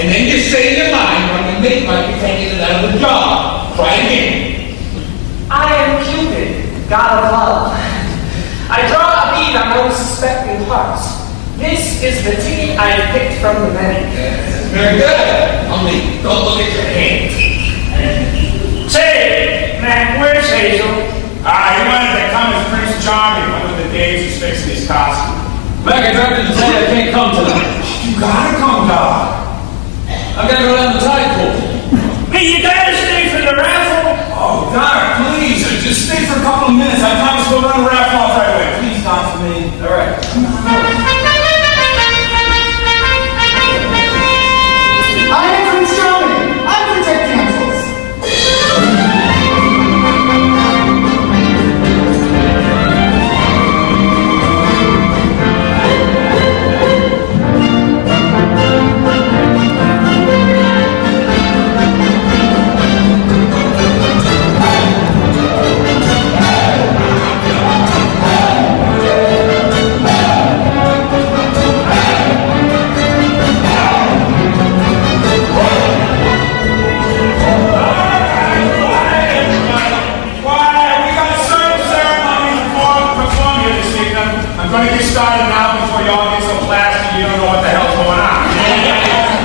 and then you say in your mind what you make like you're taking it out of the jar. Try again. I am Cupid, god of love. I draw a bead on unsuspecting hearts. This is the ticket I have picked from the many. Very good. Only don't look at your hand. Say, Mac, where's Hazel? He wanted to come as Prince Charming one of the days he's fixing his costume. Mac, I dropped in to say I can't come tonight. You gotta come, Doc. I've got to go down the tide pool. Hey, you gotta stay for the raffle. Oh, Doc, please, just stay for a couple of minutes. I promise we'll run the raffle off right away. Please, Doc, for me. All right. I am Prince Charming. I protect damsels. I'm going to get started now before you all get so blasted you don't know what the hell's going on.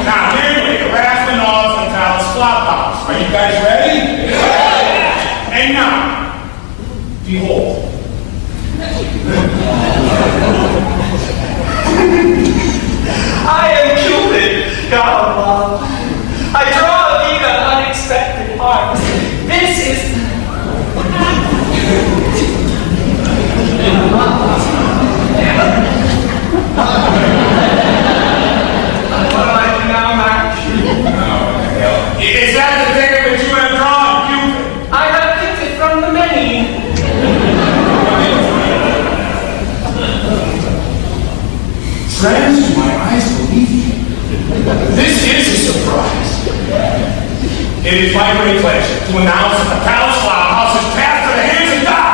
Now, anyway, the raffling odds and towels flop house. Are you guys ready? Yeah. And now, behold. I am Cupid, god of love. I draw a bead on unexpected hearts. This is... What do I do now, Mac? Is that the ticket that you have drawn, Cupid? I have picked it from the many. Friends, do my eyes believe you? This is a surprise. It is my great pleasure to announce that the Palace Flower House is passed to the hands of God.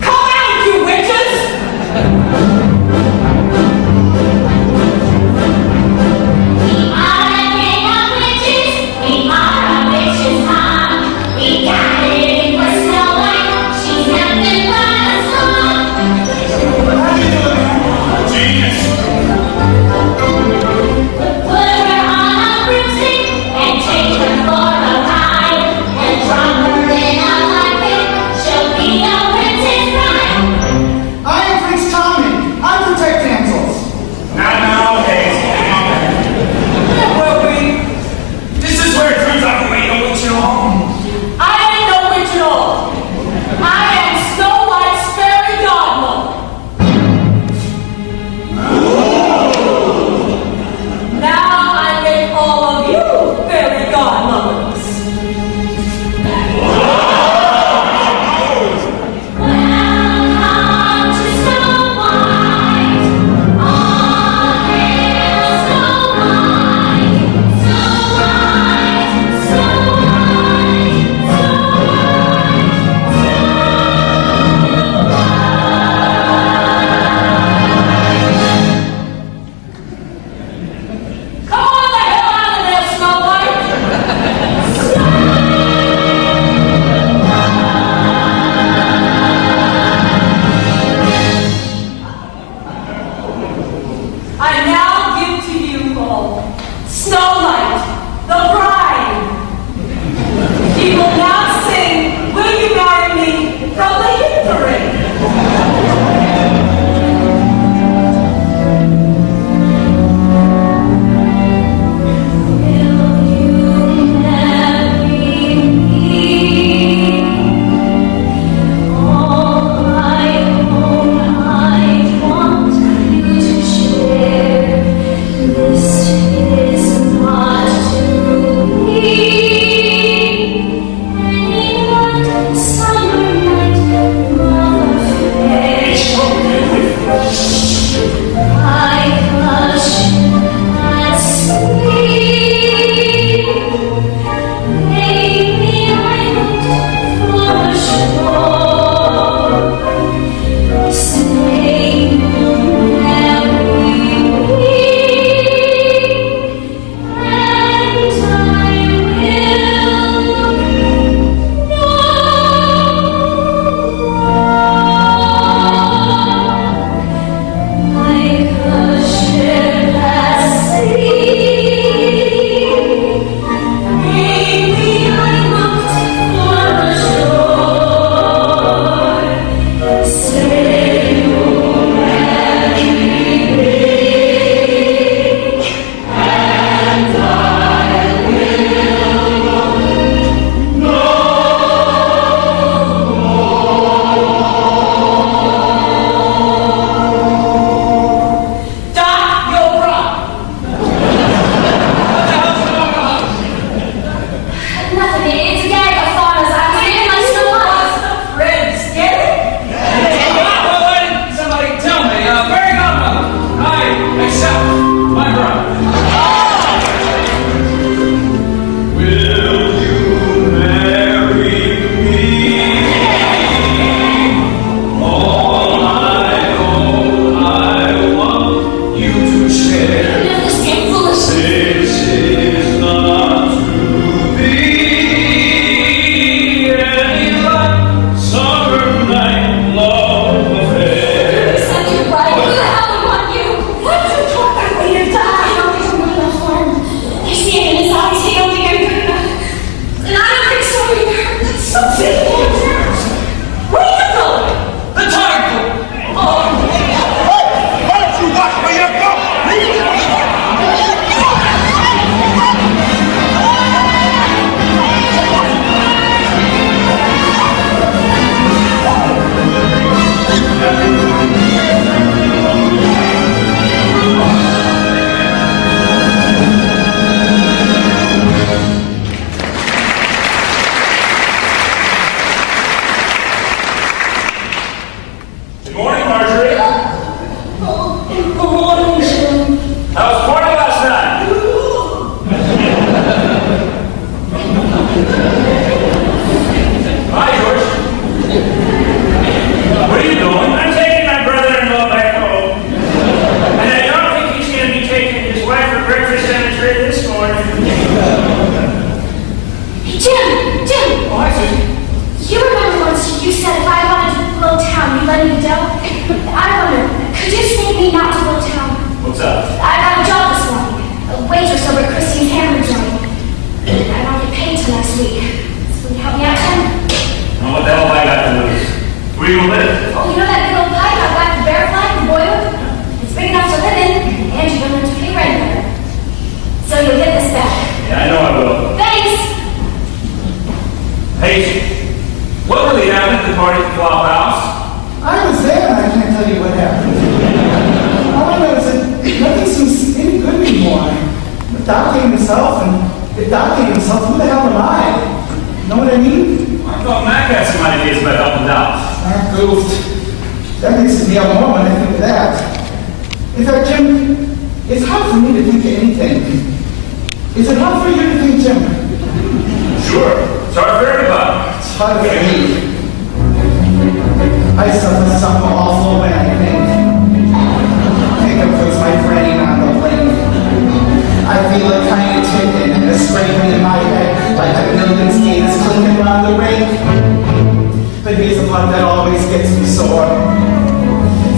Come I now give to you all Snow White, the bride. He will now sing Will You Marry Me from the hit parade.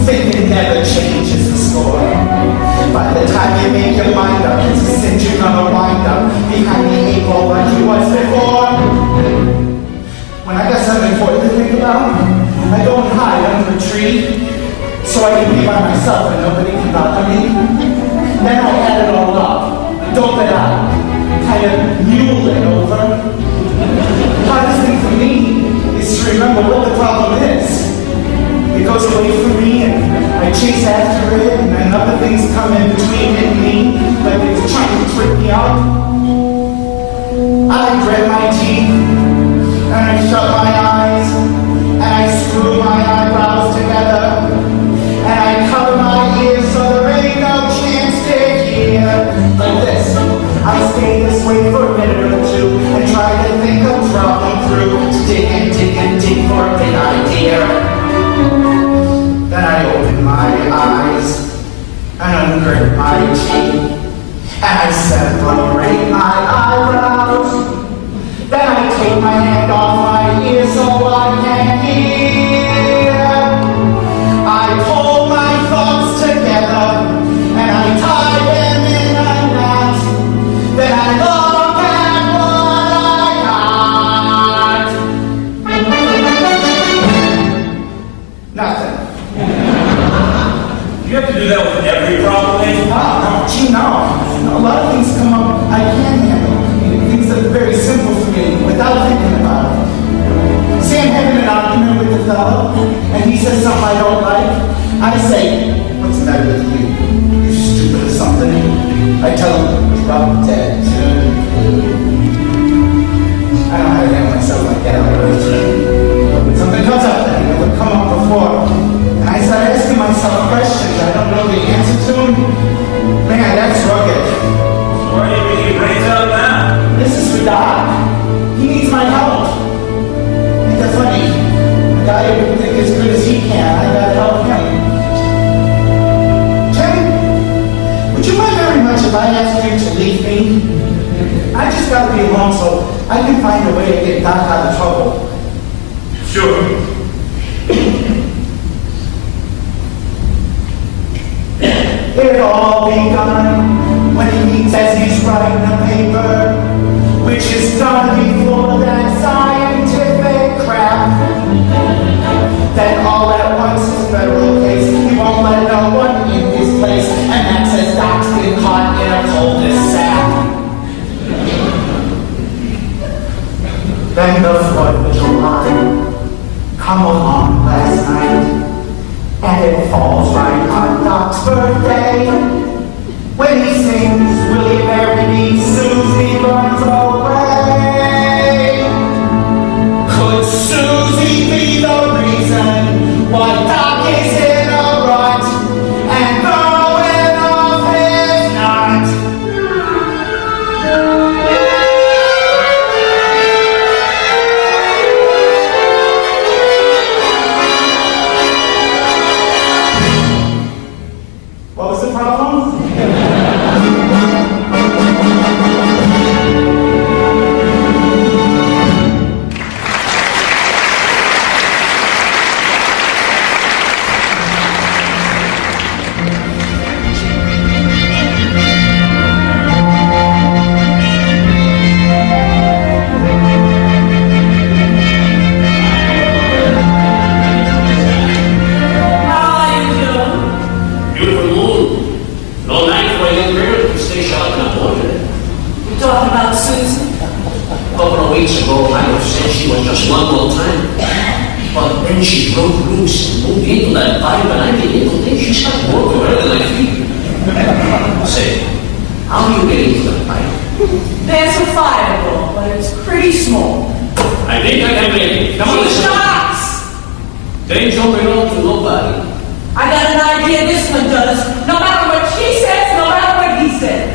Fate never changes the score. By the time you make your mind up, it's a cinch you're gonna wind up behind the 8 ball like you was before. When I got something important to think about, I go and hide under a tree so I can be by myself and nobody can bother me. Then I add it all up, dope it out, kind of mule it over. The hardest thing for me is to remember what the problem is. It goes away from me and I chase after it and then other things come in between it and me, like it's trying to trip me up. I grit my teeth and I shut my eyes and I screw my eyebrows together and I cover my ears so there ain't no chance to hear. Like this, I stay this way for a minute or two and try to think a problem through. Dig and dig and dig for a big idea. Then I open my eyes and ungrit my teeth and I separate my eyebrows. Then I take my hand off my ear so I can hear. I pull my thoughts together and I tie them in a knot. Then I look at what I got. Nothing. You have to do that with every problem, eh? No, gee, no. A lot of things come up I can't handle. Things that are very simple for me without thinking about it. Say I'm having an argument with the fellow, and he says something I don't like. I say, what's the matter with you? You stupid or something? I tell him, drop dead. I don't have to handle myself like that. When something comes up that never come up before, and I start asking myself questions I don't know the answer to them, man, that's rugged. Why are you getting brains out now? This is for Doc. He needs my help. Ain't that funny? A guy who can think as good as he can, I gotta help him. Tim, would you mind very much if I asked you to leave me? I just gotta be alone so I can find a way to get Doc out of trouble. Sure. It all begun when he meets as he's writing a paper, which is done before that scientific crap. Then all at once his federal case, he won't let no one in his place, and that says Doc's been caught in a cul-de-sac. Then the 4th of July come along last night. And it falls right on Doc's birthday. When he sings, will he marry me? Susie runs away. Could Susie be the reason why Doc is in a rut and going off his nut? What was the problem? She broke loose and moved into that vibe, and I didn't even think she started working earlier than I feel. Say, how do you get into that pipe? There's a firewall, but it's pretty small. I think I can make it. Come on, listen. Shots! They ain't jumping on to nobody. I got an idea this one does. No matter what she says, no matter what he says.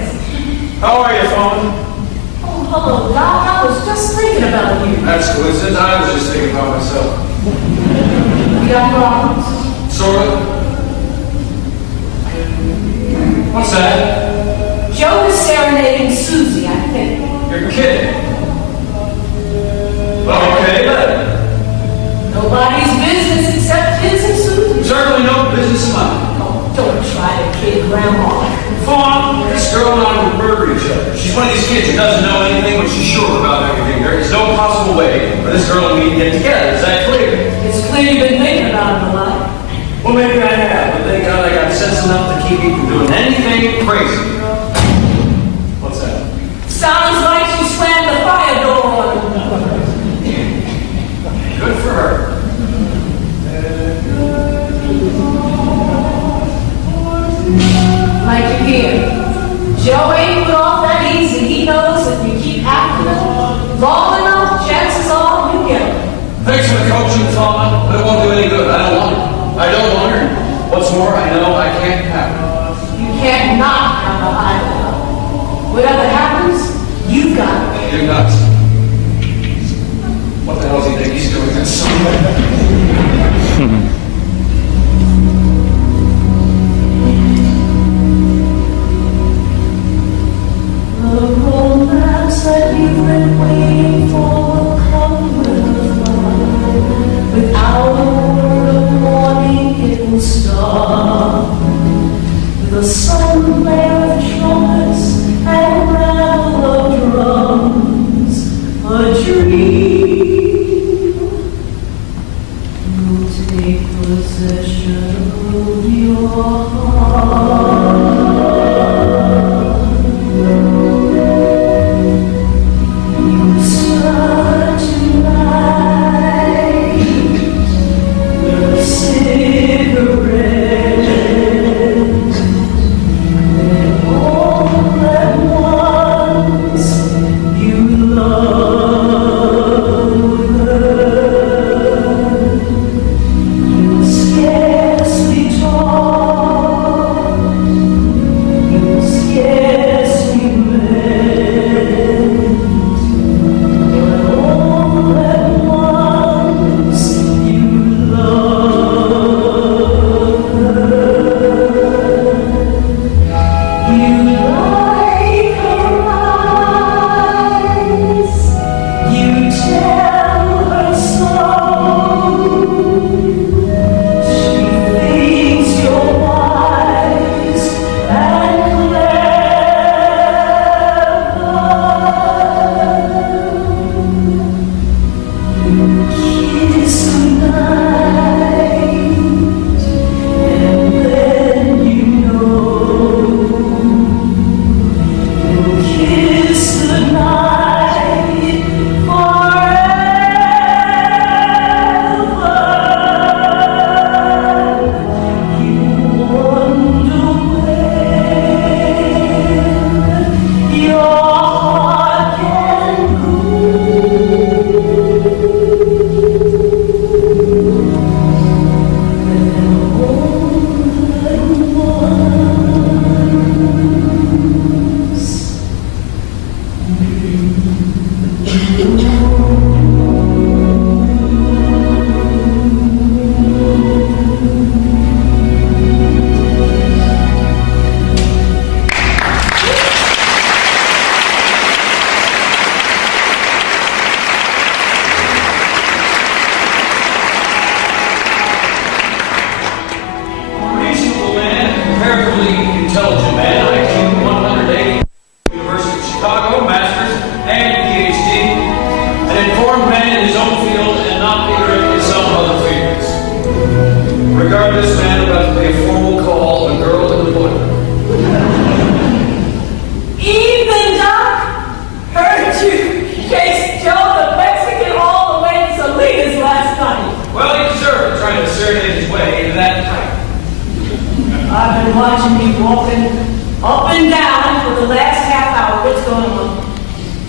How are you, phone? Oh, hello, Doc. I was just thinking about you. That's coincidence. I was just thinking about myself. You got problems? Sort of. What's that? Joe is serenading Susie, I think. You're kidding. Okay, but Nobody's business except his and Susie's. certainly no business of mine. Oh, don't try to kid grandma. Fawn, this girl and I will murder each other. She's one of these kids who doesn't know anything, but she's sure about everything. There is no possible way for this girl and me to get together. Is that clear? It's clear you've been thinking about it a lot. Well, maybe I have, but thank God I got sense enough to keep me from doing anything crazy. What's that? Sounds like she slammed the fire door on him. Good for her. Like you hear, Joe ain't put off that easy. He knows if you keep after him long enough, chances are you get him. Thanks for the coaching, Fawn, but it won't do any good. I don't want it. I don't want her. What's more, I know I can't have her. You can't not have a hideout. Whatever happens, you got it. You're nuts. What the hell does he think he's doing? That's something. The romance that you've been waiting for will come with a flood. Without a word of warning, it will start. With a sudden blare of trumpets and rattle of drums, a dream will take possession of your heart. Intelligent man, IQ 180, University of Chicago, master's and PhD, an informed man in his own field and not ignorant in some other fields. Regard this man about to pay a formal call on a girl in the boiler. Evening, Doc. Heard you chased Joe the Mexican all the way to Salinas last night. Well, he deserved it, trying to serenade his way into that pipe. I've been watching you walking up and down for the last half hour. What's going on?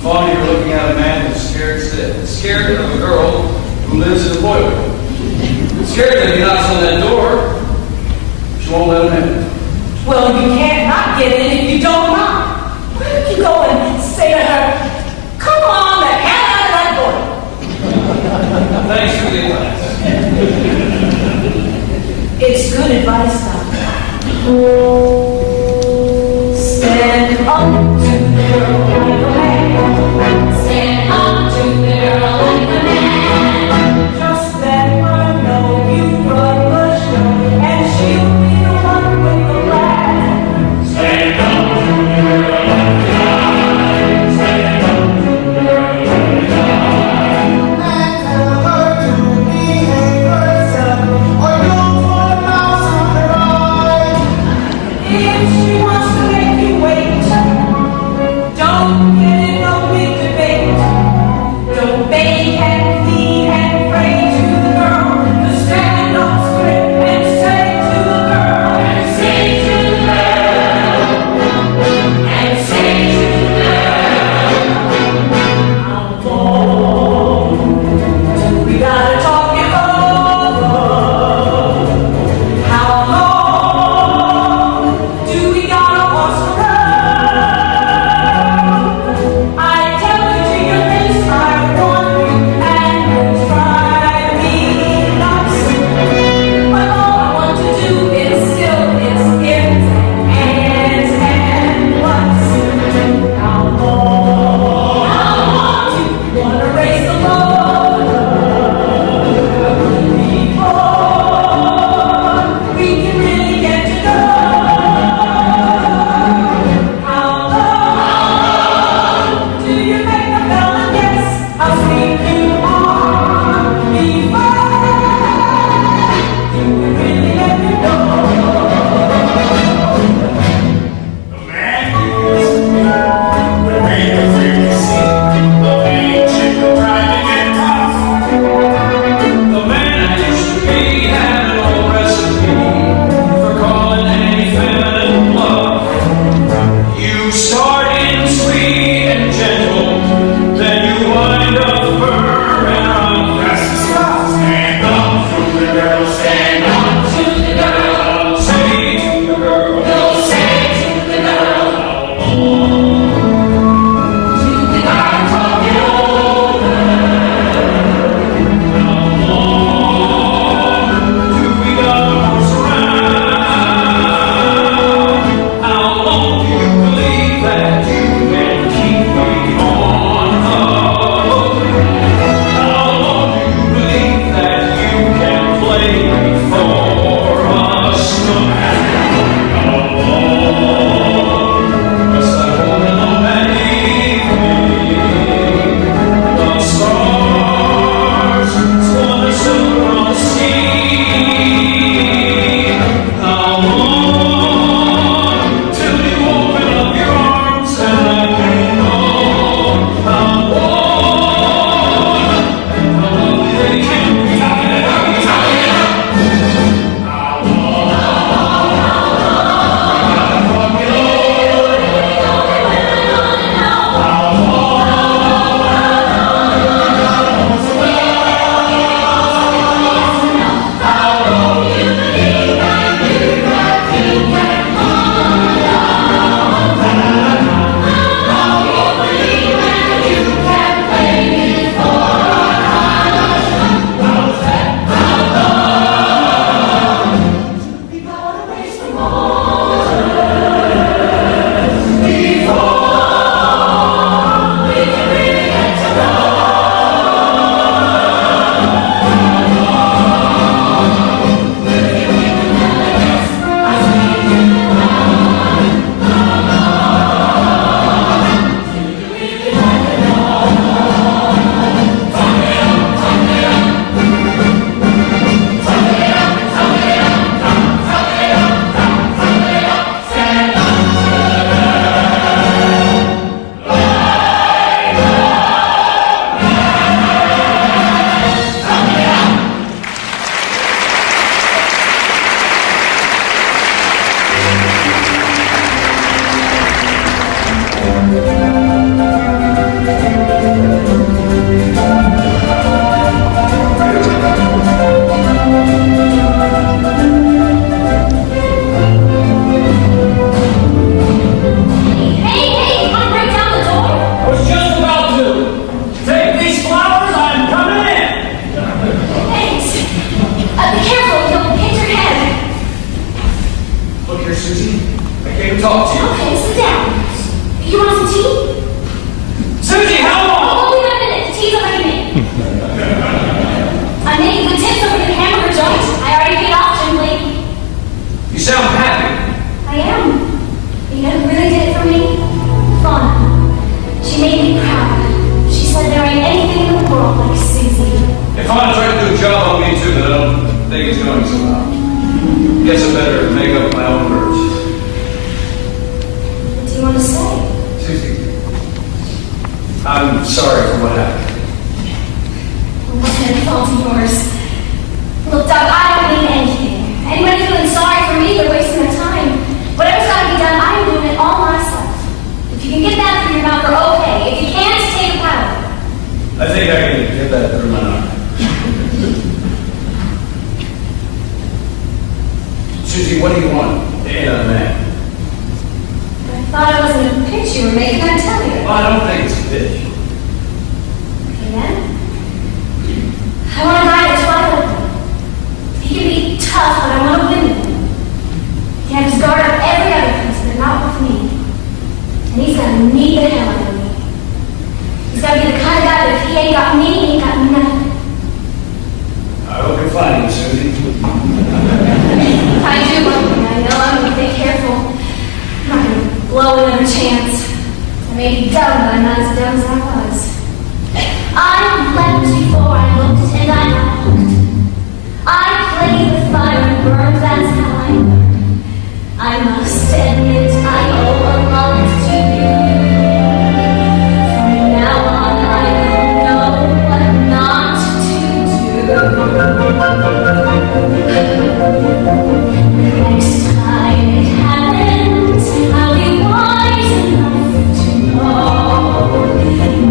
Fawn, you're looking at a man who's scared stiff. Scared of a girl who lives in a boiler. Scared that if he knocks on that door, she won't let him in. Well, you can't not get in if you don't knock. Why don't you go and say to her, come on, the hell out of that boiler. Thanks for the advice. It's good advice, Doc. Stand up to the girl like a man. Stand up to the girl like a man. Just let her know you run the show, and she'll be the one with the laugh.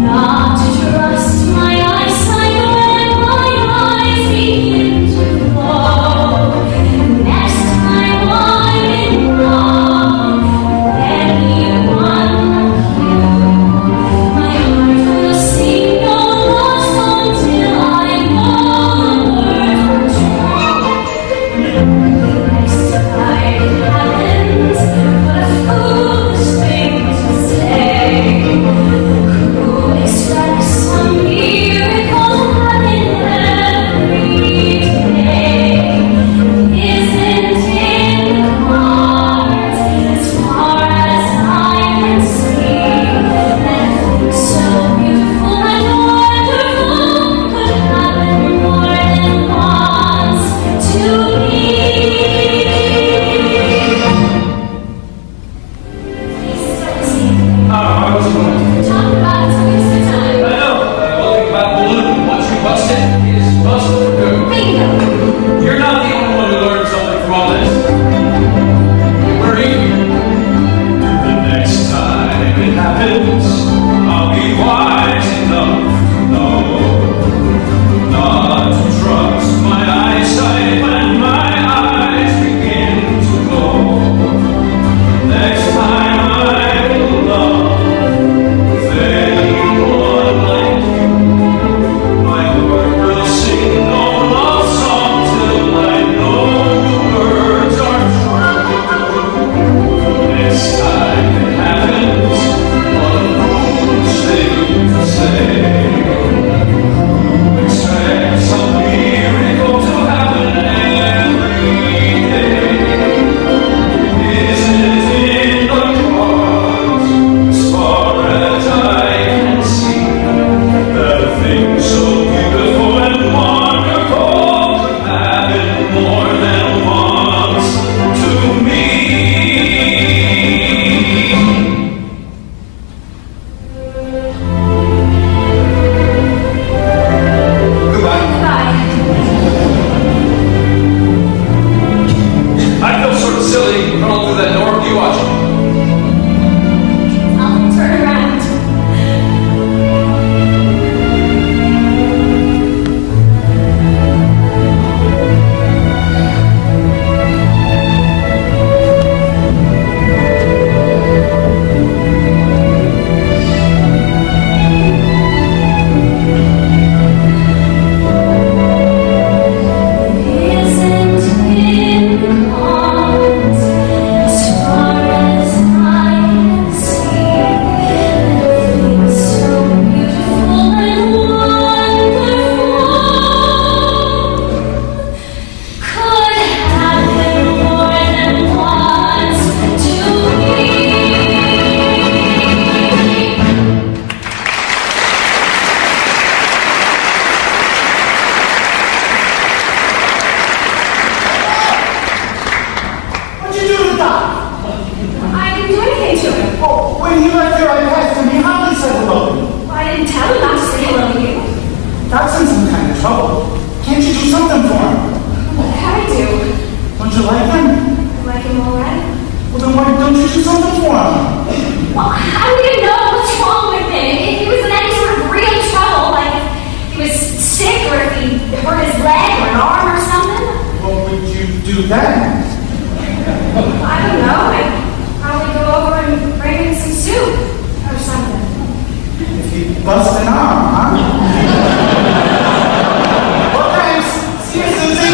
Not to trust my eyesight. happens, I'll be wise enough to know not to trust my eyesight when my eyes begin to go. Next time I will love with anyone like you. My heart will sing no love song till I know the words are true. Next time it happens, what a foolish thing to say. Expect some miracle to happen every day. Isn't in the cards, as far as I can see, that a thing so beautiful and wonderful could happen more than once to me. Goodbye. I feel sort of silly crawling through that door. What are you watching? I'll turn around. Isn't in cards, as far as I can see, things so beautiful and wonderful could happen more than once to me. What'd you do to the dog? I didn't do anything to him. Oh, when he left here, I passed him. He hardly said hello. I didn't tell him not to say hello to you. That's in some kind of trouble. Can't you do something for him? What did I do? Don't you like him? You like him all right? Well, then why don't you do something for him? Well, how do you know what's wrong with him? If he was in any sort of real trouble, like if he was sick or if he hurt his leg or an arm or something, What would you do then? I don't know. I'd probably go over and bring him some soup or something. If he bust an arm, huh? Well, thanks. See you, Susie.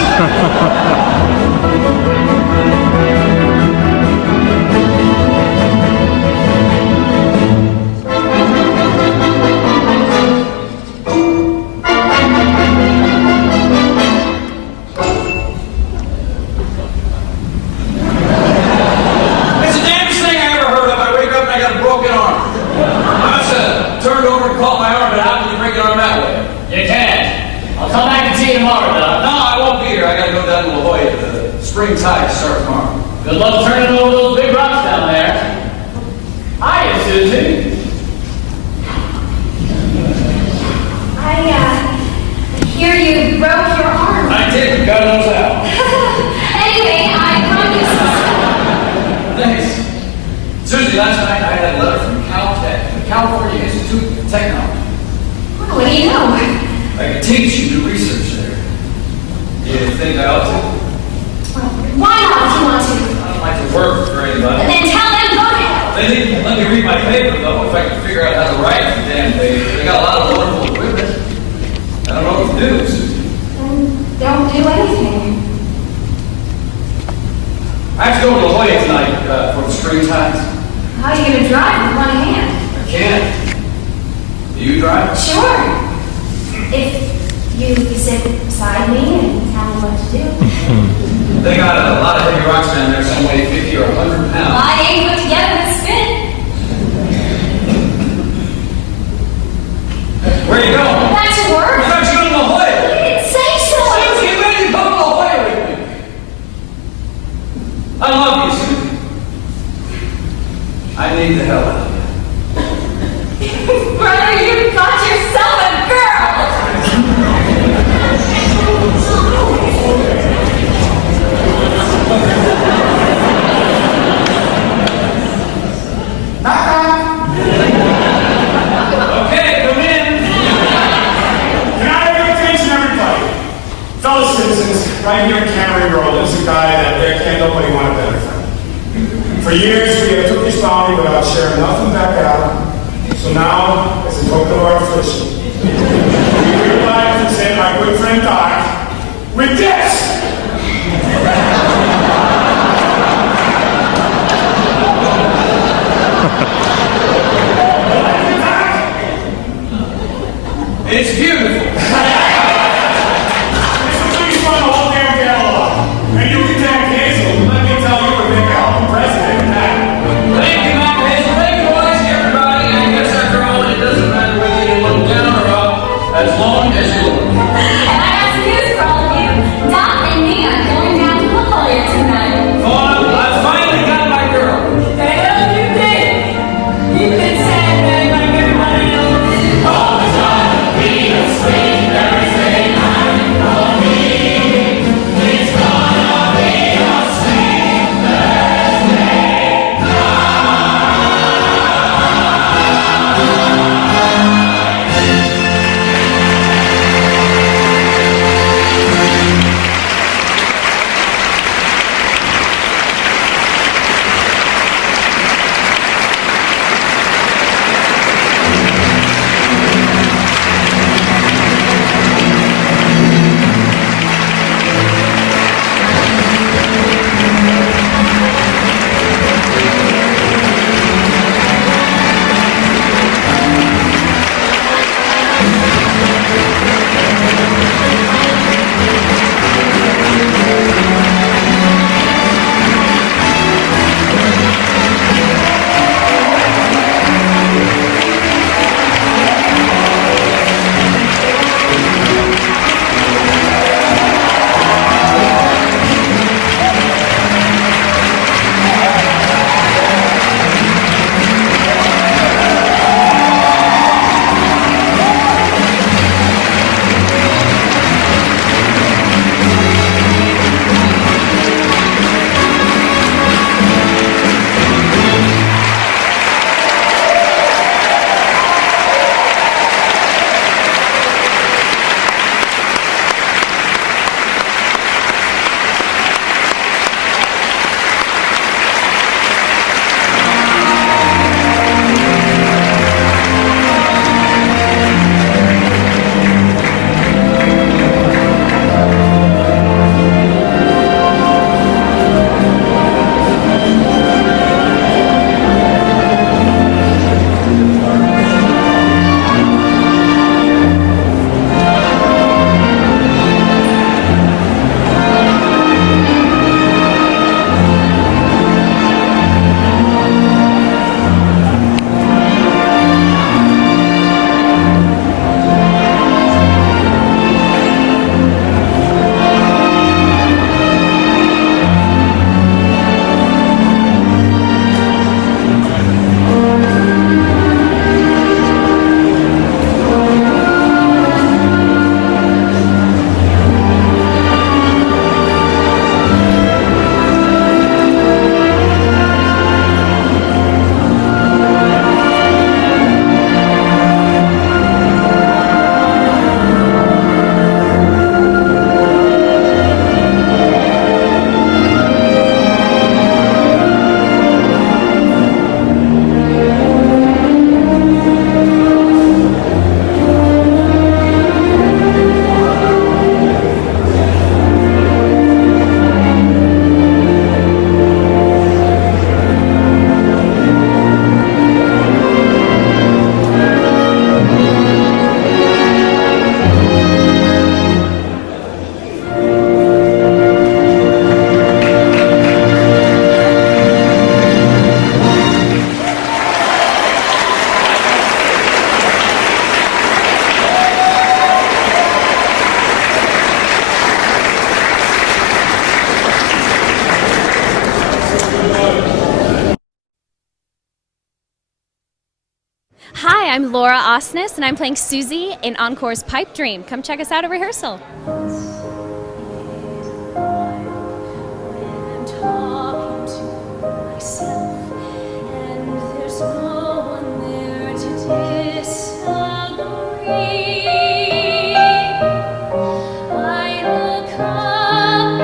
It's the damnedest thing I ever heard of. I wake up and I got a broken arm. I must have turned over and caught my arm, but how can you break an arm that way? You can. I'll come back and see you tomorrow, Doc. No, I won't be here. I gotta go down to La Jolla. The spring tide starts tomorrow. Good luck turning over those big rocks down there. Hiya, Susie. I hear you broke your arm. I did. God knows how. Anyway, I brought you some Thanks. Susie, last night I had a letter from Caltech, the California Institute of Technology. soup. What do you know? I could teach you to research there. Do you think I ought to? Why not if you want to? I don't like to work for anybody. Then tell them go to hell. They didn't let me read my paper, though, if I could figure out how to write the damn paper. They got a lot of wonderful equipment. I don't know what to do, Susie. Then don't do anything. I have to go to La Jolla tonight for the spring tides. How are you going to drive with one hand? I can't. Do you drive? Sure. If you sit beside me and tell me what to do. They got a lot of heavy rocks down there, some weigh 50 or 100 pounds. I ain't put together with spin. Where you going? Back to work. I thought you were in La Jolla. You didn't say so. Susie, get ready to go to La Jolla with me. I love you, Susie. I need the hell out of you. Brother, you got yourself a girl. Knock, knock. 5-year Camry roll is a guy that there can't nobody want a better friend. For years, we have took his bounty without sharing nothing back out. So now, as a token of our affliction, we realize to say my good friend died with this! It's beautiful. This will please run the whole damn catalog. And you can tag Hazel. Let me tell you, we're making a hell of a president in that. Thank you, Mac Hazel. Thank you, boys, everybody. I guess after all, it doesn't matter whether you look down or up, as long as you look. And I got some news for all of you. Doc and me are going down to the lawyer tonight. Fauna, I finally got my girl. The hell you did? You've been sandbagged like everybody else. All the time, be asleep every single night for me. It's gonna be a sleepless Hi, I'm Laura Osnes, and I'm playing Susie in Encore's Pipe Dream. Come check us out at rehearsal. I look up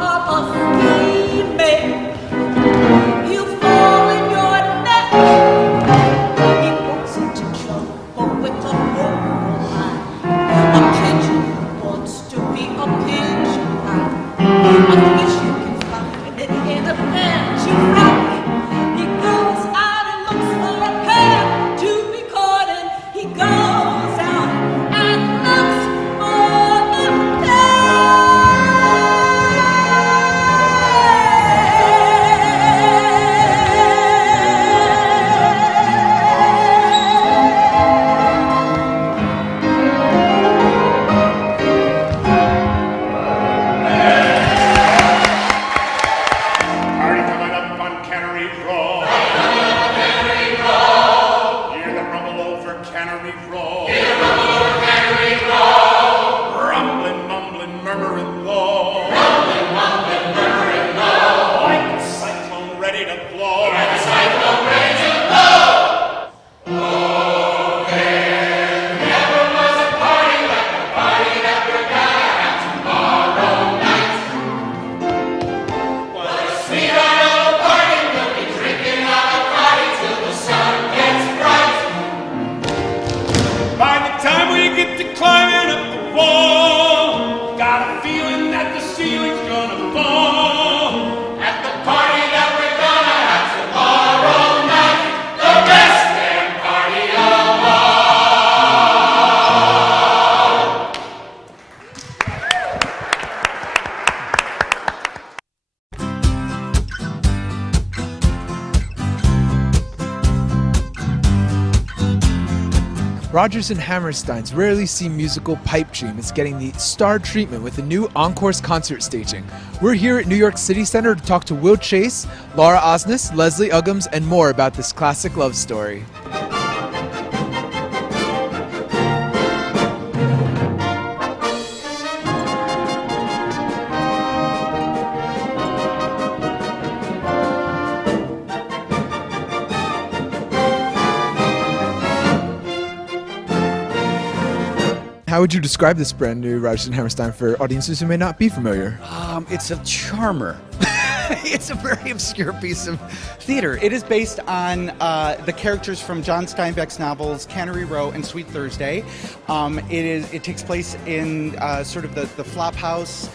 of a female. You fall in your net. He goes into trouble with a purple eye. A pigeon wants to be a pigeon pie. A fish you can find it in a pantry fry. He goes out and looks for a pair to be caught in. He goes out and looks for a Party coming up on Cannery Row. Hear the rumble over Cannery Row. Rumbling, mumbling, murmuring low. Like a cyclone ready to blow. By the time we get to climbing up the wall, got a feeling that the ceiling's gonna fall. At the party that we're gonna have tomorrow night, the best damn party of Rodgers and Hammerstein's rarely seen musical Pipe Dream is getting the star treatment with a new Encores concert staging. We're here at New York City Center to talk to Will Chase, Laura Osnes, Leslie Uggams, and more about this classic love story. How would you describe this brand new Rodgers and Hammerstein for audiences who may not be familiar? It's a charmer. It's a very obscure piece of theater. It is based on the characters from John Steinbeck's novels Cannery Row and Sweet Thursday. It takes place in sort of the Flophouse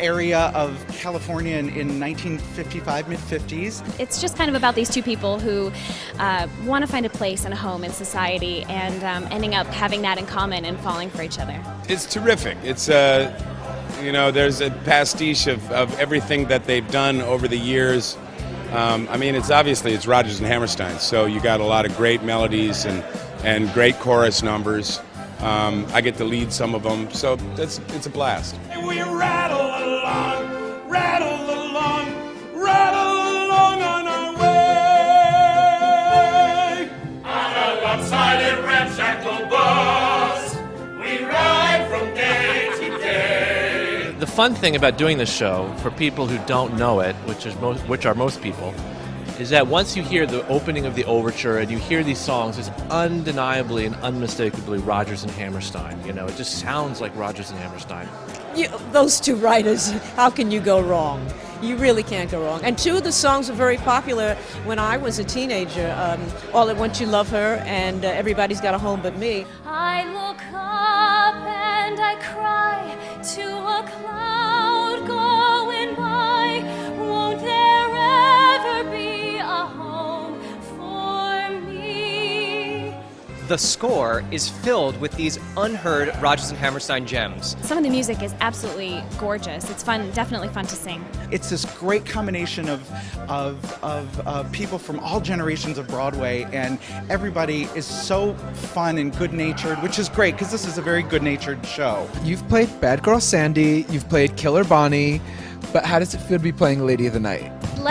area of California in 1955, mid-50s. It's just kind of about these two people who want to find a place and a home in society and ending up having that in common and falling for each other. It's terrific. It's there's a pastiche of everything that they've done over the years. I mean, it's Rodgers and Hammerstein, so you got a lot of great melodies and great chorus numbers. I get to lead some of them, so it's a blast. We rattle along on our way. On a lopsided ramshackle bus, we ride from day to day. The fun thing about doing this show, for people who don't know it, which are most people, is that once you hear the opening of the overture and you hear these songs, it's undeniably and unmistakably Rodgers and Hammerstein. You know, it just sounds like Rodgers and Hammerstein. Those two writers, how can you go wrong? You really can't go wrong. And two of the songs were very popular when I was a teenager. All at Once You Love Her and Everybody's Got a Home But Me. I look up and I cry to a cloud going by. Won't there ever be a home for me? The score is filled with these unheard Rodgers and Hammerstein gems. Some of the music is absolutely gorgeous. It's fun, definitely fun to sing. It's this great combination of people from all generations of Broadway, and everybody is so fun and good-natured, which is great because this is a very good-natured show. You've played Bad Girl Sandy, you've played Killer Bonnie, but how does it feel to be playing Lady of the Night?